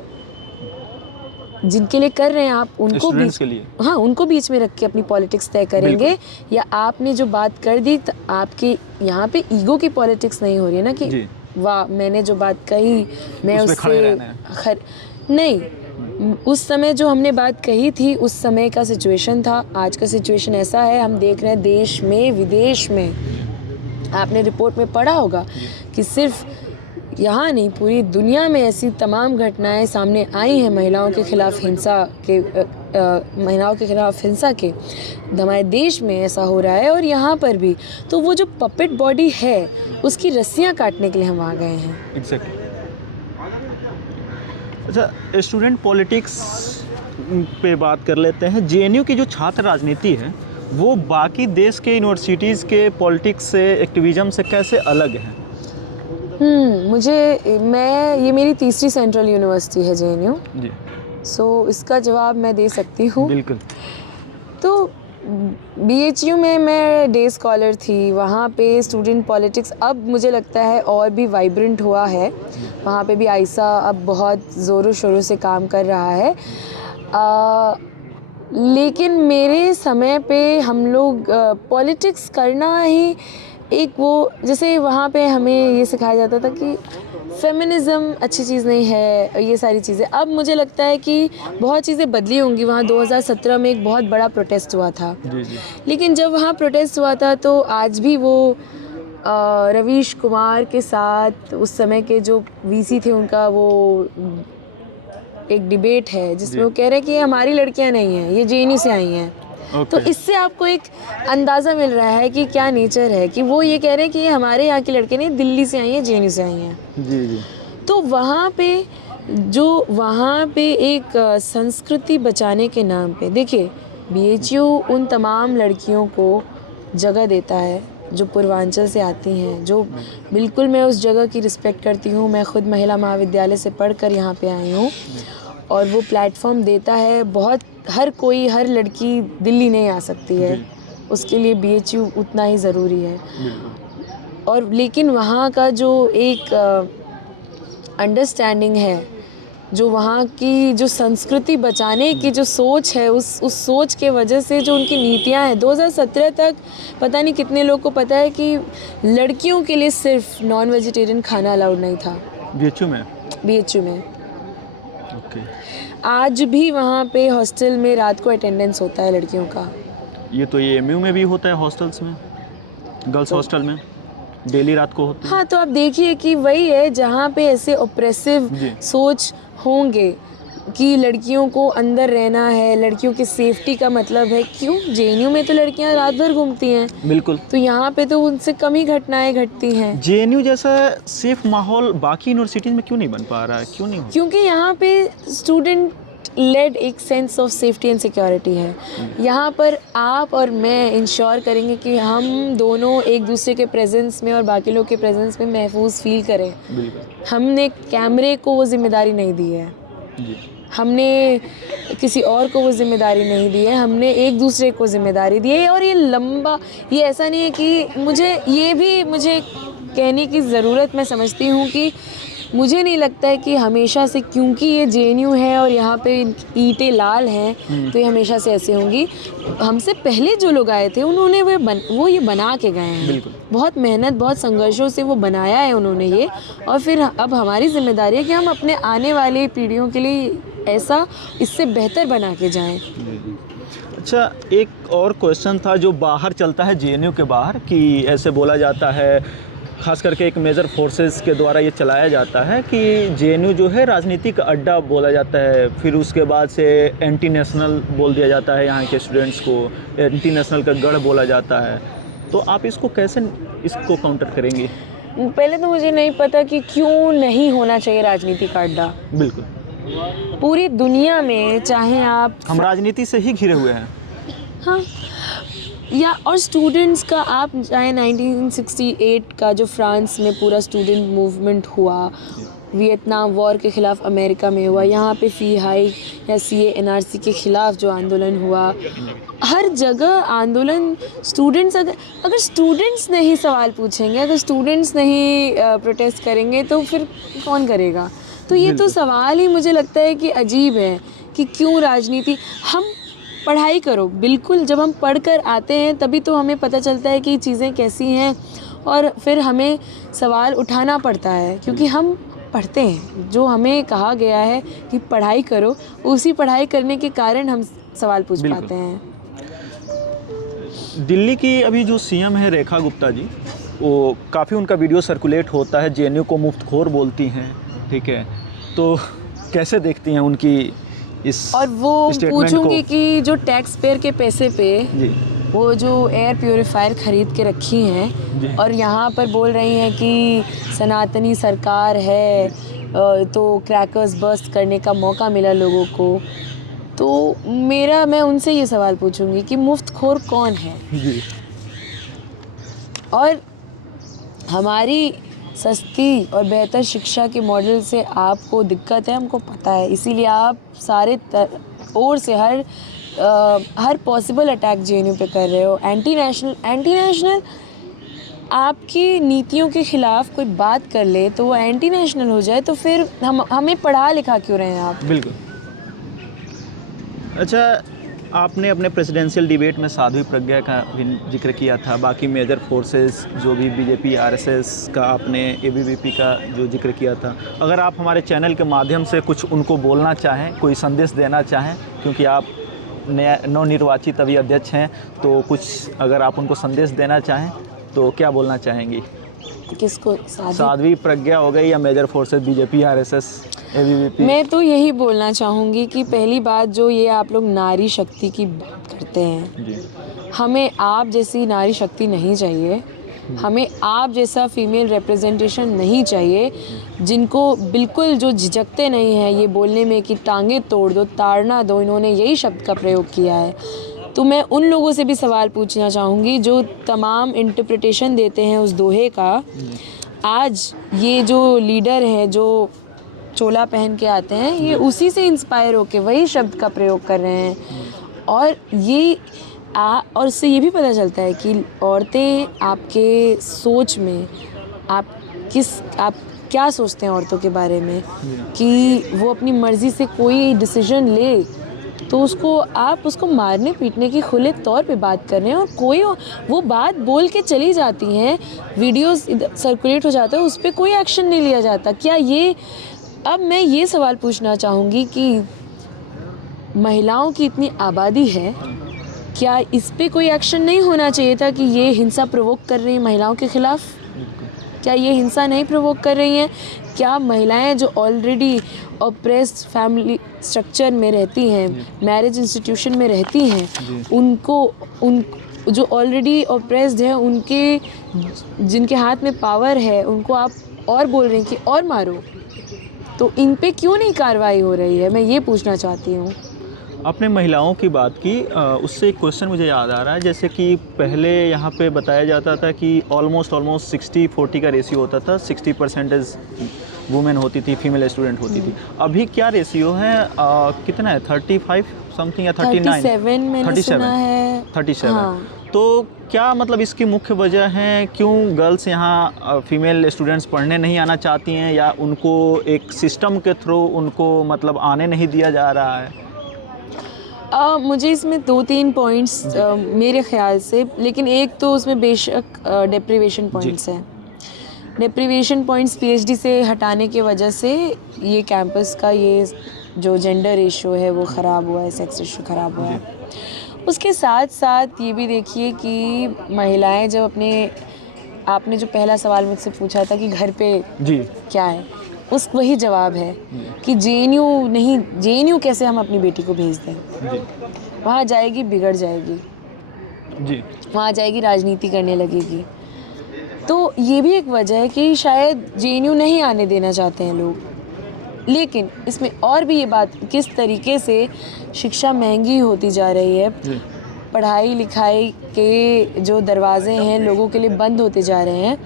जिनके लिए कर रहे हैं आप उनको स्टूडेंट्स के लिए। हाँ, उनको बीच में रख के अपनी पॉलिटिक्स तय करेंगे, या आपने जो बात कर दी तो आपके यहाँ पे ईगो की पॉलिटिक्स नहीं हो रही है ना कि वाह मैंने जो बात कही मैं उससे नहीं, उस समय जो हमने बात कही थी उस समय का सिचुएशन था। आज का सिचुएशन ऐसा है, हम देख रहे हैं देश में विदेश में, आपने रिपोर्ट में पढ़ा होगा कि सिर्फ यहाँ नहीं पूरी दुनिया में ऐसी तमाम घटनाएं सामने आई हैं महिलाओं के खिलाफ हिंसा के। हमारे देश में ऐसा हो रहा है और यहाँ पर भी। तो वो जो पपेट बॉडी है उसकी रस्सियाँ काटने के लिए हम आ गए हैं। एग्जैक्टली। अच्छा, स्टूडेंट पॉलिटिक्स पे बात कर लेते हैं। जेएनयू की जो छात्र राजनीति है वो बाकी देश के यूनिवर्सिटीज़ के पॉलिटिक्स से, एक्टिविज़म से कैसे अलग है? ये मेरी तीसरी सेंट्रल यूनिवर्सिटी है जेएनयू जी। सो इसका जवाब मैं दे सकती हूँ। बिल्कुल। तो बीएचयू में मैं डे स्कॉलर थी, वहाँ पे स्टूडेंट पॉलिटिक्स अब मुझे लगता है और भी वाइब्रेंट हुआ है। वहाँ पे भी आयशा अब बहुत ज़ोरों शोरों से काम कर रहा है। लेकिन मेरे समय पे हम लोग पॉलिटिक्स करना ही एक वो, जैसे वहाँ पे हमें ये सिखाया जाता था कि फेमिनिज़म अच्छी चीज़ नहीं है, ये सारी चीज़ें। अब मुझे लगता है कि बहुत चीज़ें बदली होंगी। वहाँ 2017 में एक बहुत बड़ा प्रोटेस्ट हुआ था। जी जी। लेकिन जब वहाँ प्रोटेस्ट हुआ था तो आज भी वो रवीश कुमार के साथ उस समय के जो वीसी थे उनका वो एक डिबेट है जिसमें वो कह रहे हैं कि ये हमारी लड़कियाँ नहीं हैं, ये जेएनयू से आई हैं। तो इससे आपको एक अंदाज़ा मिल रहा है कि क्या नेचर है, कि वो ये कह रहे हैं कि ये हमारे यहाँ की लड़के नहीं, दिल्ली से आई हैं, जेएनयू से आई हैं। जी जी। तो वहाँ पे एक संस्कृति बचाने के नाम पे देखिए, बीएचयू उन तमाम लड़कियों को जगह देता है जो पूर्वांचल से आती हैं, जो बिल्कुल मैं उस जगह की रिस्पेक्ट करती हूँ। मैं खुद महिला महाविद्यालय से पढ़कर यहाँ पे आई हूँ और वो प्लेटफॉर्म देता है। बहुत हर लड़की दिल्ली नहीं आ सकती है, उसके लिए बीएचयू उतना ही ज़रूरी है। और लेकिन वहाँ का जो एक अंडरस्टैंडिंग है, जो वहाँ की जो संस्कृति बचाने की जो सोच है, उस सोच के वजह से जो उनकी नीतियाँ हैं, 2017 तक पता नहीं कितने लोग को पता है कि लड़कियों के लिए सिर्फ नॉन वेजिटेरियन खाना अलाउड नहीं था बीएचयू में। ओके। आज भी वहाँ पे हॉस्टल में रात को अटेंडेंस होता है लड़कियों का। ये तो ये एमयू में भी होता है, हॉस्टल्स में, गर्ल्स हॉस्टल में डेली रात को होता है। हाँ, तो आप देखिए कि वही है जहाँ पे ऐसे ऑप्रेसिव सोच होंगे कि लड़कियों को अंदर रहना है, लड़कियों की सेफ्टी का मतलब है। क्यों? जेएनयू में तो लड़कियाँ रात भर घूमती हैं। बिल्कुल। तो यहाँ पे तो उनसे कम ही घटनाएं घटती हैं। जेएनयू जैसा सेफ माहौल बाकी यूनिवर्सिटीज़ में क्यों नहीं बन पा रहा है? क्यों नहीं? क्योंकि यहाँ पे स्टूडेंट लेड एक sense of safety and security है। यहाँ पर आप और मैं इंश्योर करेंगे कि हम दोनों एक दूसरे के प्रेजेंस में और बाकी लोग के प्रेजेंस में महफूज फील करें। हमने कैमरे को वो जिम्मेदारी नहीं दी है, हमने किसी और को वो जिम्मेदारी नहीं दी है, हमने एक दूसरे को जिम्मेदारी दी है। और ये ऐसा नहीं है कि मुझे कहने की ज़रूरत मैं समझती हूँ कि मुझे नहीं लगता है कि हमेशा से, क्योंकि ये JNU है और यहाँ पे ईंटें लाल हैं तो ये हमेशा से ऐसे होंगी। हमसे पहले जो लोग आए थे उन्होंने वो ये बना के गए हैं। बिल्कुल। बहुत मेहनत, बहुत संघर्षों से वो बनाया है उन्होंने ये, और फिर अब हमारी जिम्मेदारी है कि हम अपने आने वाली पीढ़ियों के लिए ऐसा इससे बेहतर बना के जाएं। अच्छा, एक और क्वेश्चन था जो बाहर चलता है JNU के बाहर, कि ऐसे बोला जाता है, खास करके एक मेजर फोर्सेस के द्वारा ये चलाया जाता है कि JNU जो है राजनीतिक अड्डा बोला जाता है, फिर उसके बाद से एंटी नेशनल बोल दिया जाता है, यहाँ के स्टूडेंट्स को एंटी नेशनल का गढ़ बोला जाता है। तो आप इसको कैसे काउंटर करेंगी? पहले तो मुझे नहीं पता कि क्यों नहीं होना चाहिए राजनीति का अड्डा। बिल्कुल, पूरी दुनिया में चाहे आप, हम राजनीति से ही घिरे हुए हैं। हाँ, या और स्टूडेंट्स का आप चाहे 1968 का जो फ्रांस में पूरा स्टूडेंट मूवमेंट हुआ, वियतनाम वॉर के ख़िलाफ़ अमेरिका में हुआ, यहाँ पे फ़ी हाइक या CA NRC के ख़िलाफ़ जो आंदोलन हुआ, हर जगह आंदोलन स्टूडेंट्स, अगर स्टूडेंट्स नहीं सवाल पूछेंगे, अगर स्टूडेंट्स नहीं प्रोटेस्ट करेंगे तो फिर कौन करेगा? तो ये तो सवाल ही मुझे लगता है कि अजीब है कि क्यों राजनीति। हम पढ़ाई करो, बिल्कुल, जब हम पढ़ कर आते हैं तभी तो हमें पता चलता है कि चीज़ें कैसी हैं, और फिर हमें सवाल उठाना पड़ता है क्योंकि हम पढ़ते हैं। जो हमें कहा गया है कि पढ़ाई करो, उसी पढ़ाई करने के कारण हम सवाल पूछ पाते हैं। दिल्ली की अभी जो CM है रेखा गुप्ता जी, वो काफ़ी उनका वीडियो सर्कुलेट होता है, JNU को मुफ्तखोर बोलती हैं, ठीक है, तो कैसे देखती हैं उनकी इस और वो पूछूंगी कि जो टैक्स पेयर के पैसे पे जी, वो जो एयर प्योरीफायर ख़रीद के रखी हैं और यहाँ पर बोल रही हैं कि सनातनी सरकार है, तो क्रैकर्स बर्स्ट करने का मौका मिला लोगों को, तो मैं उनसे ये सवाल पूछूंगी कि मुफ्तखोर कौन है? जी। और हमारी सस्ती और बेहतर शिक्षा के मॉडल से आपको दिक्कत है, हमको पता है, इसीलिए आप सारे ओर से हर पॉसिबल अटैक JNU पे कर रहे हो। एंटी नेशनल आपकी नीतियों के ख़िलाफ़ कोई बात कर ले तो वो एंटी नेशनल हो जाए, तो फिर हमें पढ़ा लिखा क्यों रहे हैं आप? बिल्कुल। अच्छा, आपने अपने प्रेसिडेंशियल डिबेट में साध्वी प्रज्ञा का भी जिक्र किया था, बाकी मेजर फोर्सेस जो भी BJP RSS का, आपने ABVP का जो जिक्र किया था। अगर आप हमारे चैनल के माध्यम से कुछ उनको बोलना चाहें, कोई संदेश देना चाहें, क्योंकि आप नवनिर्वाचित अभी अध्यक्ष हैं, तो कुछ अगर आप उनको संदेश देना चाहें तो क्या बोलना चाहेंगी? किसको? साध्वी प्रज्ञा हो गई या major forces BJP RSS ABVP? मैं तो यही बोलना चाहूँगी कि पहली बात, जो ये आप लोग नारी शक्ति की बात करते हैं जी, हमें आप जैसी नारी शक्ति नहीं चाहिए, हमें आप जैसा फीमेल रिप्रेजेंटेशन नहीं चाहिए, जिनको बिल्कुल जो झिझकते नहीं हैं ये बोलने में कि टांगे तोड़ दो, ताड़ना दो, इन्होंने यही शब्द का प्रयोग किया है। तो मैं उन लोगों से भी सवाल पूछना चाहूँगी जो तमाम इंटरप्रिटेशन देते हैं उस दोहे का। आज ये जो लीडर हैं जो चोला पहन के आते हैं, ये उसी से इंस्पायर होके वही शब्द का प्रयोग कर रहे हैं, और और इससे ये भी पता चलता है कि औरतें आपके सोच में आप क्या सोचते हैं औरतों के बारे में, कि वो अपनी मर्ज़ी से कोई डिसीजन ले तो आप उसको मारने पीटने की खुले तौर पे बात कर रहे हैं, और वो बात बोल के चली जाती हैं, वीडियोस सर्कुलेट हो जाता है, उस पर कोई एक्शन नहीं लिया जाता। क्या ये, अब मैं ये सवाल पूछना चाहूँगी कि महिलाओं की इतनी आबादी है, क्या इस पे कोई एक्शन नहीं होना चाहिए था कि ये हिंसा प्रोवोक कर रही हैं महिलाओं के ख़िलाफ़? क्या ये हिंसा नहीं प्रोवोक कर रही हैं? क्या महिलाएं जो ऑलरेडी ऑप्रेस्ड फैमिली स्ट्रक्चर में रहती हैं, मैरिज इंस्टीट्यूशन में रहती हैं, उन जो ऑलरेडी ऑप्रेस्ड हैं, जिनके हाथ में पावर है, उनको आप और बोल रहे हैं कि और मारो, तो इन पे क्यों नहीं कार्रवाई हो रही है? मैं ये पूछना चाहती हूँ। आपने महिलाओं की बात की, उससे एक क्वेश्चन मुझे याद आ रहा है, जैसे कि पहले यहाँ पे बताया जाता था कि ऑलमोस्ट 60-40 का रेशियो होता था, 60% वुमेन होती थी, फीमेल स्टूडेंट होती थी। अभी क्या रेशियो है, कितना है, 35 समथिंग या 39? 37 मैंने सुना है। 37। हाँ। तो क्या मतलब इसकी मुख्य वजह है, क्यों गर्ल्स यहाँ फीमेल स्टूडेंट्स पढ़ने नहीं आना चाहती हैं, या उनको एक सिस्टम के थ्रू उनको मतलब आने नहीं दिया जा रहा है? मुझे इसमें 2-3 पॉइंट्स मेरे ख्याल से, लेकिन एक तो उसमें बेशक डेप्रिवेशन पॉइंट्स हैं। डेप्रिवेशन पॉइंट्स पीएचडी से हटाने की वजह से ये कैंपस का ये जो जेंडर रेशो है वो ख़राब हुआ है, सेक्स रेशो ख़राब हुआ है। उसके साथ साथ ये भी देखिए कि महिलाएं जब अपने, आपने जो पहला सवाल मुझसे पूछा था कि घर पे जी क्या है, उस वही जवाब है कि जेएनयू नहीं, जेएनयू कैसे हम अपनी बेटी को भेज दें? जी वहाँ जाएगी बिगड़ जाएगी, जी वहाँ जाएगी राजनीति करने लगेगी। तो ये भी एक वजह है कि शायद जेएनयू नहीं आने देना चाहते हैं लोग। लेकिन इसमें और भी ये बात, किस तरीके से शिक्षा महंगी होती जा रही है, पढ़ाई लिखाई के जो दरवाजे हैं लोगों के लिए बंद होते जा रहे हैं,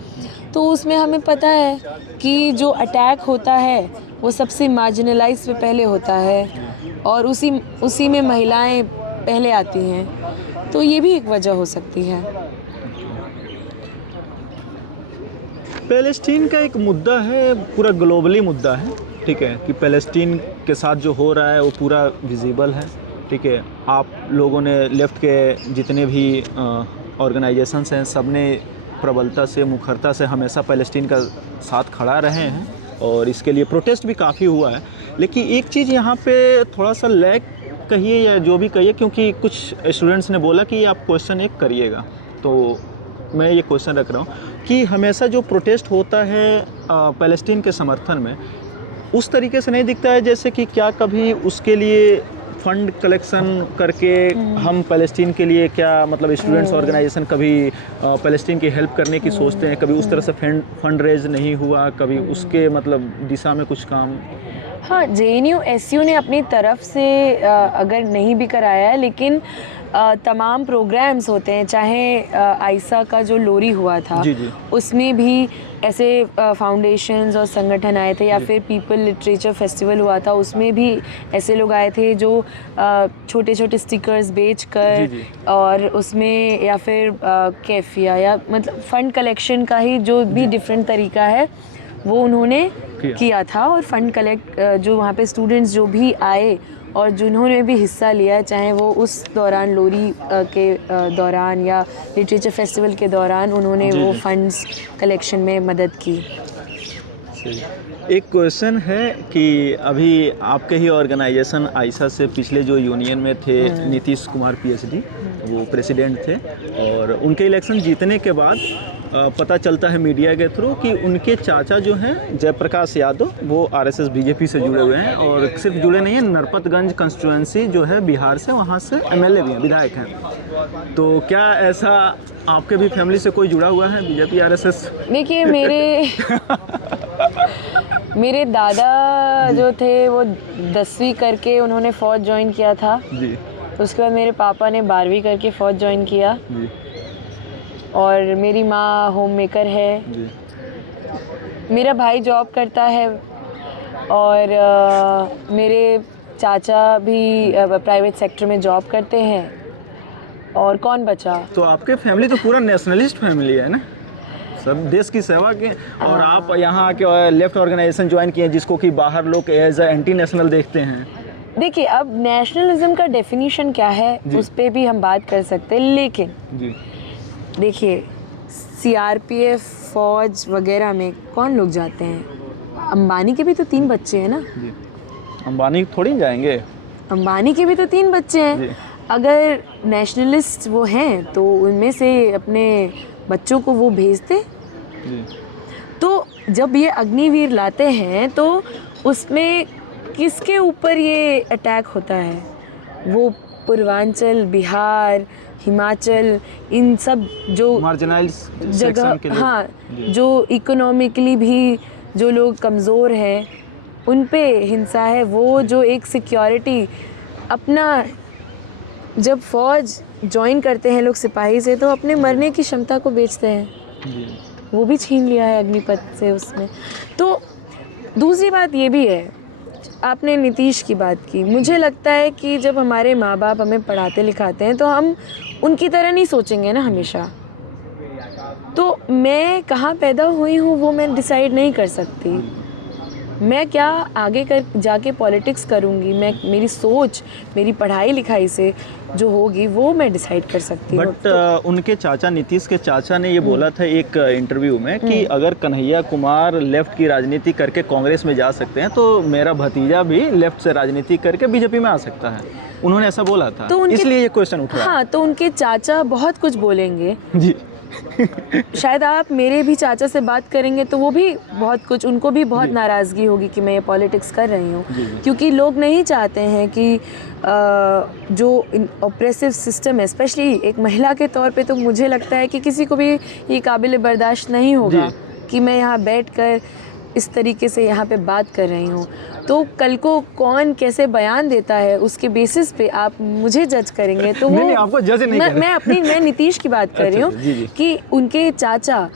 तो उसमें हमें पता है कि जो अटैक होता है वो सबसे मार्जिनलाइज पे पहले होता है, और उसी में महिलाएं पहले आती हैं। तो ये भी एक वजह हो सकती है। पैलेस्टीन का एक मुद्दा है, पूरा ग्लोबली मुद्दा है, ठीक है, कि पैलेस्टीन के साथ जो हो रहा है वो पूरा विजिबल है, ठीक है। आप लोगों ने, लेफ़्ट के जितने भी ऑर्गेनाइजेशंस हैं, सब ने प्रबलता से, मुखरता से हमेशा पैलेस्टीन का साथ खड़ा रहे हैं, और इसके लिए प्रोटेस्ट भी काफ़ी हुआ है। लेकिन एक चीज़ यहाँ पे थोड़ा सा लैग कहिए या जो भी कहिए, क्योंकि कुछ स्टूडेंट्स ने बोला कि आप क्वेश्चन एक करिएगा, तो मैं ये क्वेश्चन रख रहा हूँ कि हमेशा जो प्रोटेस्ट होता है पैलेस्टीन के समर्थन में, उस तरीके से नहीं दिखता है जैसे कि क्या कभी उसके लिए फ़ंड कलेक्शन करके हम पैलेस्टीन के लिए, क्या मतलब स्टूडेंट्स ऑर्गेनाइजेशन कभी पैलेस्टीन की हेल्प करने की सोचते हैं? कभी उस तरह से फंड रेज नहीं हुआ, कभी उसके मतलब दिशा में कुछ काम? हाँ, जेएनयू एसयू ने अपनी तरफ से अगर नहीं भी कराया है, लेकिन तमाम प्रोग्राम्स होते हैं, चाहे आइसा का जो लोरी हुआ था, जी। उसमें भी ऐसे फाउंडेशंस और संगठन आए थे, या फिर पीपल लिटरेचर फेस्टिवल हुआ था, उसमें भी ऐसे लोग आए थे जो छोटे छोटे स्टिकर्स बेचकर, और उसमें या फिर कैफिया या मतलब फ़ंड कलेक्शन का ही जो भी डिफरेंट तरीका है वो उन्होंने किया था। और फ़ंड कलेक्ट, जो वहाँ पे स्टूडेंट्स जो भी आए और जिन्होंने भी हिस्सा लिया, चाहे वो उस दौरान लोरी के दौरान या लिटरेचर फेस्टिवल के दौरान, उन्होंने वो फंड्स कलेक्शन में मदद की। एक क्वेश्चन है कि अभी आपके ही ऑर्गेनाइजेशन आइसा से पिछले जो यूनियन में थे नीतीश कुमार पीएचडी, वो प्रेसिडेंट थे, और उनके इलेक्शन जीतने के बाद पता चलता है मीडिया के थ्रू कि उनके चाचा जो हैं जयप्रकाश यादव, वो आरएसएस बीजेपी से जुड़े हुए हैं, और सिर्फ जुड़े नहीं हैं, नरपतगंज कंस्टिट्यूएंसी जो है बिहार से, वहाँ से एमएलए भी हैं, विधायक हैं। तो क्या ऐसा आपके भी फैमिली से कोई जुड़ा हुआ है बीजेपी आरएसएस? देखिए, मेरे दादा जो थे वो 10वीं करके उन्होंने फ़ौज ज्वाइन किया था जी। तो उसके बाद मेरे पापा ने 12वीं करके फ़ौज ज्वाइन किया जी। और मेरी माँ होम मेकर है जी। मेरा भाई जॉब करता है और मेरे चाचा भी प्राइवेट सेक्टर में जॉब करते हैं। और कौन बचा? तो आपके फैमिली तो पूरा नेशनलिस्ट फैमिली है ना, सब देश की सेवा के, और आप यहाँ आके लेफ्ट ऑर्गेनाइजेशन ज्वाइन किए जिसको कि बाहर लोग एज एंटी नेशनल देखते हैं। देखिए, अब नेशनलिज्म का डेफिनेशन क्या है उस पर भी हम बात कर सकते हैं, लेकिन जी देखिए सीआरपीएफ फौज वगैरह में कौन लोग जाते हैं? अंबानी के भी तो 3 बच्चे हैं ना। जी। अंबानी थोड़ी जाएंगे, अंबानी के भी तो 3 बच्चे हैं। अगर नेशनलिस्ट वो हैं तो उनमें से अपने बच्चों को वो भेजते। तो जब ये अग्निवीर लाते हैं तो उसमें किसके ऊपर ये अटैक होता है? वो पूर्वांचल, बिहार, हिमाचल, इन सब जो मार्जिनाइज्ड जगह, हाँ, जो इकोनॉमिकली भी जो लोग कमज़ोर हैं उन पे हिंसा है। वो जो एक सिक्योरिटी अपना, जब फ़ौज ज्वाइन करते हैं लोग सिपाही से तो अपने मरने की क्षमता को बेचते हैं। वो भी छीन लिया है अग्निपथ से उसमें। तो दूसरी बात ये भी है, आपने नीतीश की बात की, मुझे लगता है कि जब हमारे माँ बाप हमें पढ़ाते लिखाते हैं तो हम उनकी तरह नहीं सोचेंगे ना हमेशा। तो मैं कहाँ पैदा हुई हूँ वो मैं डिसाइड नहीं कर सकती। मैं क्या आगे कर जाके पॉलिटिक्स करूँगी, मैं मेरी सोच मेरी पढ़ाई लिखाई से जो होगी वो मैं डिसाइड कर सकती हूँ। बट उनके चाचा, नीतीश के चाचा ने ये बोला था एक इंटरव्यू में कि अगर कन्हैया कुमार लेफ्ट की राजनीति करके कांग्रेस में जा सकते हैं तो मेरा भतीजा भी लेफ्ट से राजनीति करके बीजेपी में आ सकता है। उन्होंने ऐसा बोला था, तो इसलिए ये क्वेश्चन उठ रहा है। हाँ, तो उनके चाचा बहुत कुछ बोलेंगे जी। शायद आप मेरे भी चाचा से बात करेंगे तो वो भी बहुत कुछ, उनको भी बहुत नाराज़गी होगी कि मैं ये पॉलिटिक्स कर रही हूँ, क्योंकि लोग नहीं चाहते हैं कि जो ऑप्रेसिव सिस्टम है, स्पेशली एक महिला के तौर पे, तो मुझे लगता है कि किसी को भी ये काबिल बर्दाश्त नहीं होगा कि मैं यहाँ बैठकर इस तरीके से यहाँ पे बात कर रही हूँ। तो कल को कौन कैसे बयान देता है उसके बेसिस पे आप मुझे जज करेंगे, तो वो नहीं, आपको जज नहीं कर रहे। मैं नीतीश की बात कर रही हूँ कि उनके चाचा,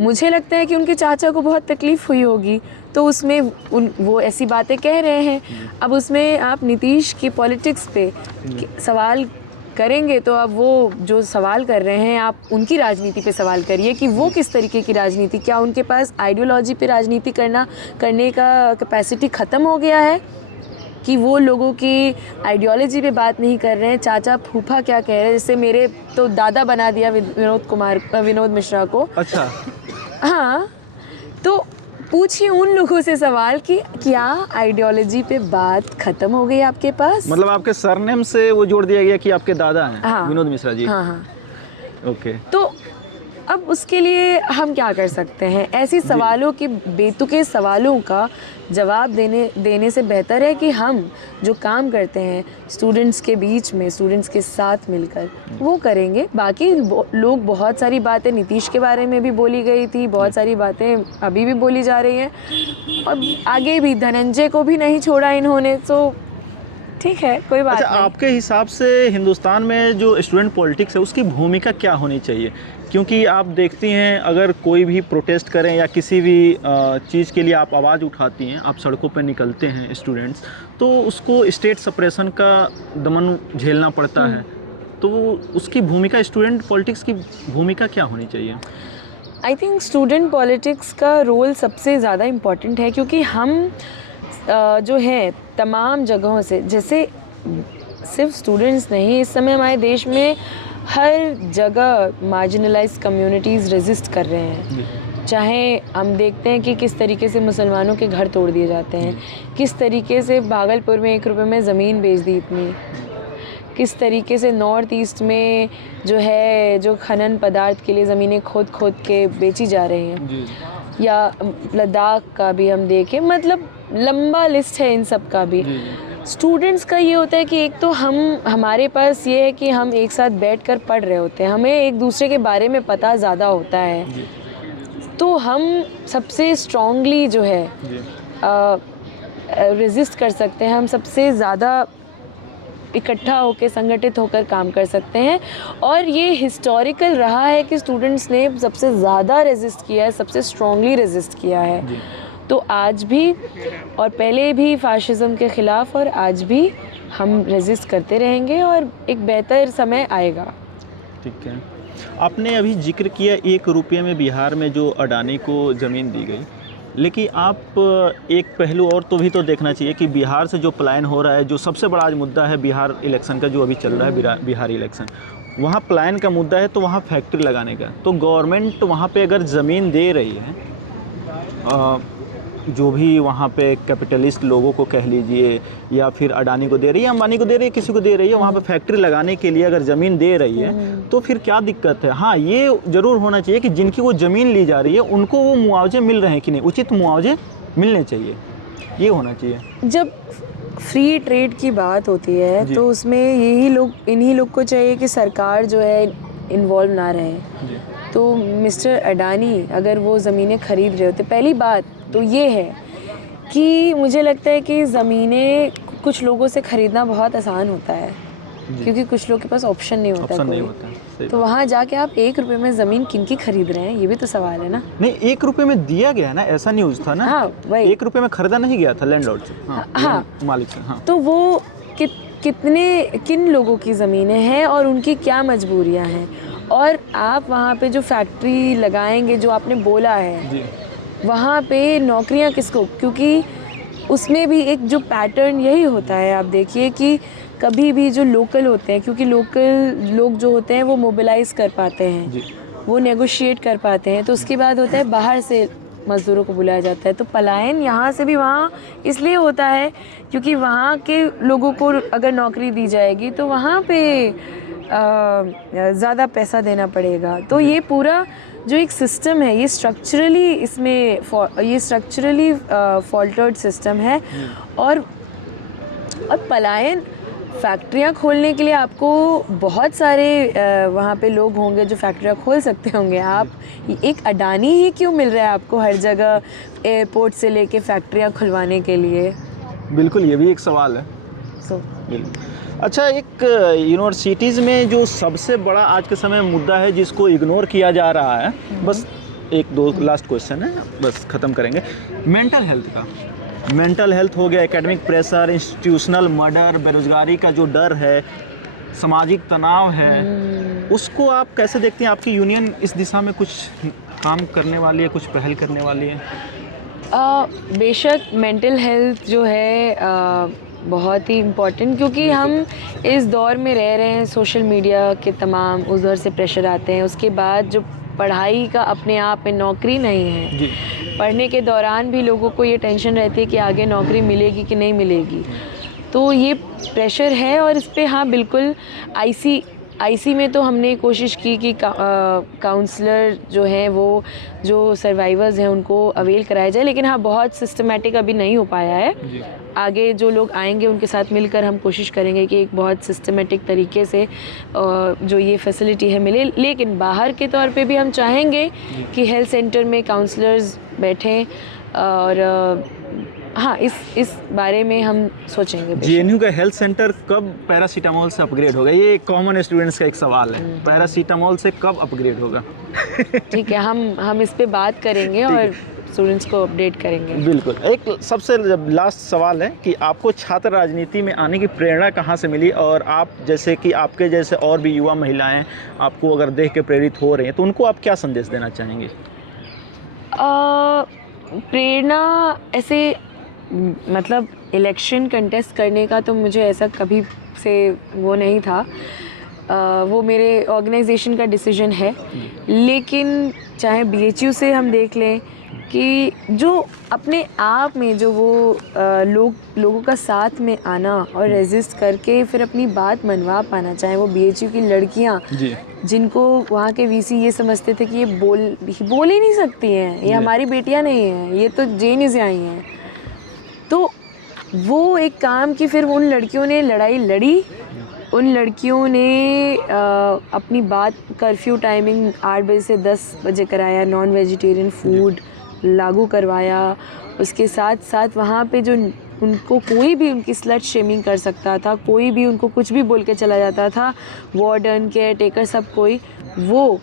मुझे लगता है कि उनके चाचा को बहुत तकलीफ हुई होगी, तो उसमें वो ऐसी बातें कह रहे हैं। अब उसमें आप नीतीश की पॉलिटिक्स पे सवाल करेंगे तो अब वो जो सवाल कर रहे हैं आप उनकी राजनीति पे सवाल करिए कि वो किस तरीके की राजनीति, क्या उनके पास आइडियोलॉजी पे राजनीति करने का कैपेसिटी ख़त्म हो गया है कि वो लोगों की आइडियोलॉजी पे बात नहीं कर रहे हैं। चाचा फूफा क्या कह रहे हैं, जैसे मेरे तो दादा बना दिया विनोद मिश्रा को। अच्छा। हाँ, तो पूछिए उन लोगों से सवाल कि क्या आइडियोलॉजी पे बात खत्म हो गई आपके पास? मतलब आपके सरनेम से वो जोड़ दिया गया कि आपके दादा हैं। हाँ, विनोद मिश्रा जी। हाँ। ओके। तो अब उसके लिए हम क्या कर सकते हैं? ऐसी सवालों की, बेतुके सवालों का जवाब देने से बेहतर है कि हम जो काम करते हैं स्टूडेंट्स के बीच में, स्टूडेंट्स के साथ मिलकर वो करेंगे। बाकी लोग, बहुत सारी बातें नीतीश के बारे में भी बोली गई थी, बहुत सारी बातें अभी भी बोली जा रही हैं, और आगे भी धनंजय को भी नहीं छोड़ा इन्होंने, तो ठीक है, कोई बात नहीं। आपके हिसाब से हिंदुस्तान में जो स्टूडेंट पॉलिटिक्स है उसकी भूमिका क्या होनी चाहिए? क्योंकि आप देखती हैं अगर कोई भी प्रोटेस्ट करें या किसी भी चीज़ के लिए आप आवाज़ उठाती हैं, आप सड़कों पर निकलते हैं स्टूडेंट्स, तो उसको स्टेट सप्रेशन का दमन झेलना पड़ता है। तो उसकी भूमिका, स्टूडेंट पॉलिटिक्स की भूमिका क्या होनी चाहिए? आई थिंक स्टूडेंट पॉलिटिक्स का रोल सबसे ज़्यादा इम्पॉर्टेंट है, क्योंकि हम जो है तमाम जगहों से, जैसे सिर्फ स्टूडेंट्स नहीं, इस समय हमारे देश में हर जगह मार्जिनलाइज कम्युनिटीज़ रेजिस्ट कर रहे हैं। चाहे हम देखते हैं कि किस तरीके से मुसलमानों के घर तोड़ दिए जाते हैं, किस तरीके से भागलपुर में 1 रुपये में ज़मीन बेच दी इतनी, किस तरीके से नॉर्थ ईस्ट में जो खनन पदार्थ के लिए ज़मीनें खोद के बेची जा रही हैं, या लद्दाख का भी हम देखें, मतलब लंबा लिस्ट है इन सब का भी। स्टूडेंट्स का ये होता है कि एक तो हमारे पास ये है कि हम एक साथ बैठकर पढ़ रहे होते हैं, हमें एक दूसरे के बारे में पता ज़्यादा होता है, तो हम सबसे स्ट्रॉन्गली जो है रेजिस्ट कर सकते हैं, हम सबसे ज़्यादा इकट्ठा होकर, संगठित होकर काम कर सकते हैं। और ये हिस्टोरिकल रहा है कि स्टूडेंट्स ने सबसे ज़्यादा रेजिस्ट किया है, सबसे स्ट्रॉन्गली रेजिस्ट किया है। तो आज भी और पहले भी फाशिज़म के ख़िलाफ़, और आज भी हम रेजिस्ट करते रहेंगे और एक बेहतर समय आएगा। ठीक है। आपने अभी जिक्र किया 1 रुपये में बिहार में जो अडानी को ज़मीन दी गई, लेकिन आप एक पहलू और तो भी तो देखना चाहिए कि बिहार से जो पलायन हो रहा है, जो सबसे बड़ा आज मुद्दा है बिहार इलेक्शन का जो अभी चल रहा है, बिहार इलेक्शन, वहाँ पलायन का मुद्दा है, तो वहाँ फैक्ट्री लगाने का। तो गवर्नमेंट वहाँ पे अगर ज़मीन दे रही है, जो भी वहाँ पे कैपिटलिस्ट लोगों को कह लीजिए, या फिर अडानी को दे रही है, अंबानी को दे रही है, किसी को दे रही है, वहाँ पे फैक्ट्री लगाने के लिए अगर ज़मीन दे रही है तो फिर क्या दिक्कत है? हाँ, ये ज़रूर होना चाहिए कि जिनकी वो ज़मीन ली जा रही है उनको वो मुआवजे मिल रहे हैं कि नहीं, उचित मुआवजे मिलने चाहिए, ये होना चाहिए। जब फ्री ट्रेड की बात होती है तो उसमें इन्हीं लोग को चाहिए कि सरकार जो है इन्वॉल्व ना रहे। तो मिस्टर अडानी अगर वो ज़मीनें ख़रीद रहे होते, पहली बात तो ये है कि मुझे लगता है कि ज़मीनें कुछ लोगों से ख़रीदना बहुत आसान होता है, क्योंकि कुछ लोगों के पास ऑप्शन नहीं होता। सही तो वहाँ जाके आप 1 रुपए में ज़मीन किन की खरीद रहे हैं, ये भी तो सवाल है ना। नहीं, 1 रुपए में दिया गया ना, ऐसा न्यूज़ था ना। हाँ, वही। 1 रुपए में खरीदा नहीं गया था लैंडलॉर्ड से। हाँ, हाँ। मालिक से। हाँ, तो वो किन लोगों की ज़मीनें हैं और उनकी क्या मजबूरियाँ हैं, और आप वहाँ पे जो फैक्ट्री लगाएंगे जो आपने बोला है, जी वहाँ पे नौकरियाँ किसको, क्योंकि उसमें भी एक जो पैटर्न यही होता है, आप देखिए कि कभी भी जो लोकल होते हैं, क्योंकि लोकल लोग जो होते हैं वो मोबिलाइज़ कर पाते हैं, जी वो नेगोशिएट कर पाते हैं, तो उसके बाद होता है बाहर से मज़दूरों को बुलाया जाता है। तो पलायन यहाँ से भी वहाँ इसलिए होता है क्योंकि वहाँ के लोगों को अगर नौकरी दी जाएगी तो वहाँ पे ज़्यादा पैसा देना पड़ेगा। तो ये पूरा जो एक सिस्टम है, ये स्ट्रक्चरली फॉल्टर्ड सिस्टम है। और पलायन फैक्ट्रियाँ खोलने के लिए आपको बहुत सारे वहाँ पे लोग होंगे जो फैक्ट्रियाँ खोल सकते होंगे। आप एक अडानी ही क्यों मिल रहा है आपको हर जगह, एयरपोर्ट से लेके फैक्ट्रियाँ खुलवाने के लिए? बिल्कुल, ये भी एक सवाल है। बिल्कुल। अच्छा, एक यूनिवर्सिटीज़ में जो सबसे बड़ा आज के समय मुद्दा है जिसको इग्नोर किया जा रहा है, बस 1-2 लास्ट क्वेश्चन है, बस ख़त्म करेंगे। मेंटल हेल्थ हो गया, एकेडमिक प्रेशर, इंस्टीट्यूशनल मर्डर, बेरोजगारी का जो डर है, सामाजिक तनाव है, उसको आप कैसे देखते हैं? आपकी यूनियन इस दिशा में कुछ काम करने वाली है, कुछ पहल करने वाली है? बेशक मेंटल हेल्थ जो है बहुत ही इम्पॉर्टेंट, क्योंकि हम इस दौर में रह रहे हैं, सोशल मीडिया के तमाम उधर से प्रेशर आते हैं, उसके बाद जो पढ़ाई का अपने आप में नौकरी नहीं है जी। पढ़ने के दौरान भी लोगों को ये टेंशन रहती है कि आगे नौकरी मिलेगी कि नहीं मिलेगी, तो ये प्रेशर है। और इस पे हाँ बिल्कुल आईसी में तो हमने कोशिश की कि काउंसलर जो हैं वो जो सर्वाइवर्स हैं उनको अवेल कराया जाए, लेकिन हाँ बहुत सिस्टमेटिक अभी नहीं हो पाया है। जी। आगे जो लोग आएंगे उनके साथ मिलकर हम कोशिश करेंगे कि एक बहुत सिस्टमेटिक तरीके से जो ये फैसिलिटी है मिले। लेकिन बाहर के तौर पे भी हम चाहेंगे कि हेल्थ सेंटर में काउंसलर्स बैठें, और हाँ इस बारे में हम सोचेंगे। जेएनयू का हेल्थ सेंटर कब पैरासीटामोल से अपग्रेड होगा? ये कॉमन स्टूडेंट्स का एक सवाल है। पैरासीटामोल से कब अपग्रेड होगा? ठीक है, हम इस पे बात करेंगे और स्टूडेंट्स को अपडेट करेंगे। बिल्कुल। एक सबसे लास्ट सवाल है कि आपको छात्र राजनीति में आने की प्रेरणा कहाँ से मिली, और आप जैसे कि आपके जैसे और भी युवा महिलाएं आपको अगर देख के प्रेरित हो रही हैं तो उनको आप क्या संदेश देना चाहेंगे? प्रेरणा ऐसे मतलब इलेक्शन कंटेस्ट करने का तो मुझे ऐसा कभी से वो नहीं था, वो मेरे ऑर्गेनाइजेशन का डिसीजन है। लेकिन चाहे बीएचयू से हम देख लें कि जो अपने आप में जो वो लोगों का साथ में आना और रेजिस्ट करके फिर अपनी बात मनवा पाना, चाहे वो बीएचयू की लड़कियां जिनको वहाँ के वीसी ये समझते थे कि ये बोल ही नहीं सकती हैं, ये हमारी बेटियां नहीं हैं, ये तो जेएनयू से आई हैं, तो वो एक काम की फिर उन लड़कियों ने लड़ाई लड़ी। उन लड़कियों ने अपनी बात कर्फ्यू टाइमिंग 8 बजे से 10 बजे कराया, नॉन वेजिटेरियन फूड लागू करवाया। उसके साथ साथ वहाँ पे जो उनको कोई भी उनकी स्लट शेमिंग कर सकता था, कोई भी उनको कुछ भी बोल के चला जाता था, वार्डन केयर टेकर सब कोई, वो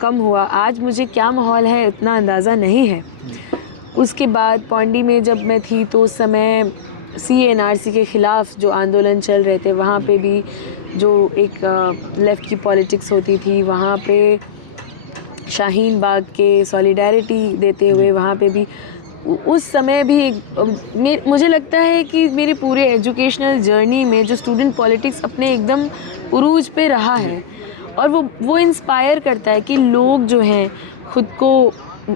कम हुआ। आज मुझे क्या माहौल है इतना अंदाज़ा नहीं है। उसके बाद पौंडी में जब मैं थी तो उस समय CNRC के ख़िलाफ़ जो आंदोलन चल रहे थे, वहाँ पे भी जो एक लेफ़्ट की पॉलिटिक्स होती थी, वहाँ पे शाहीन बाग के सॉलिडारिटी देते हुए वहाँ पे भी उस समय भी मुझे लगता है कि मेरे पूरे एजुकेशनल जर्नी में जो स्टूडेंट पॉलिटिक्स अपने एकदम उरूज पे रहा है, और वो इंस्पायर करता है कि लोग जो हैं खुद को,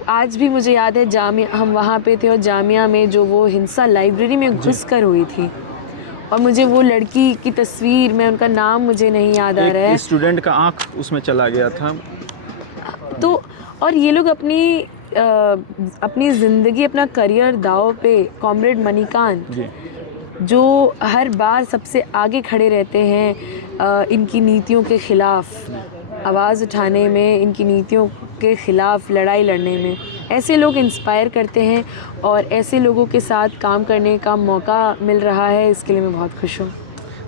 आज भी मुझे याद है जामिया, हम वहाँ पे थे और जामिया में जो वो हिंसा लाइब्रेरी में घुसकर हुई थी, और मुझे वो लड़की की तस्वीर में, उनका नाम मुझे नहीं याद आ रहा है, स्टूडेंट का आँख उसमें चला गया था। तो और ये लोग अपनी ज़िंदगी, अपना करियर दाव पे, कॉमरेड मणिकांत जो हर बार सबसे आगे खड़े रहते हैं इनकी नीतियों के ख़िलाफ़ आवाज़ उठाने में, इनकी नीतियों के ख़िलाफ़ लड़ाई लड़ने में, ऐसे लोग इंस्पायर करते हैं और ऐसे लोगों के साथ काम करने का मौका मिल रहा है, इसके लिए मैं बहुत खुश हूँ।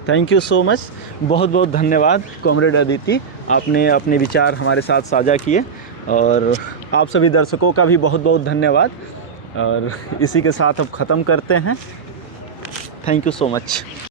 थैंक यू सो मच, बहुत बहुत धन्यवाद कॉमरेड अदिति, आपने अपने विचार हमारे साथ साझा किए। और आप सभी दर्शकों का भी बहुत बहुत धन्यवाद। और इसी के साथ अब ख़त्म करते हैं। Thank you so much.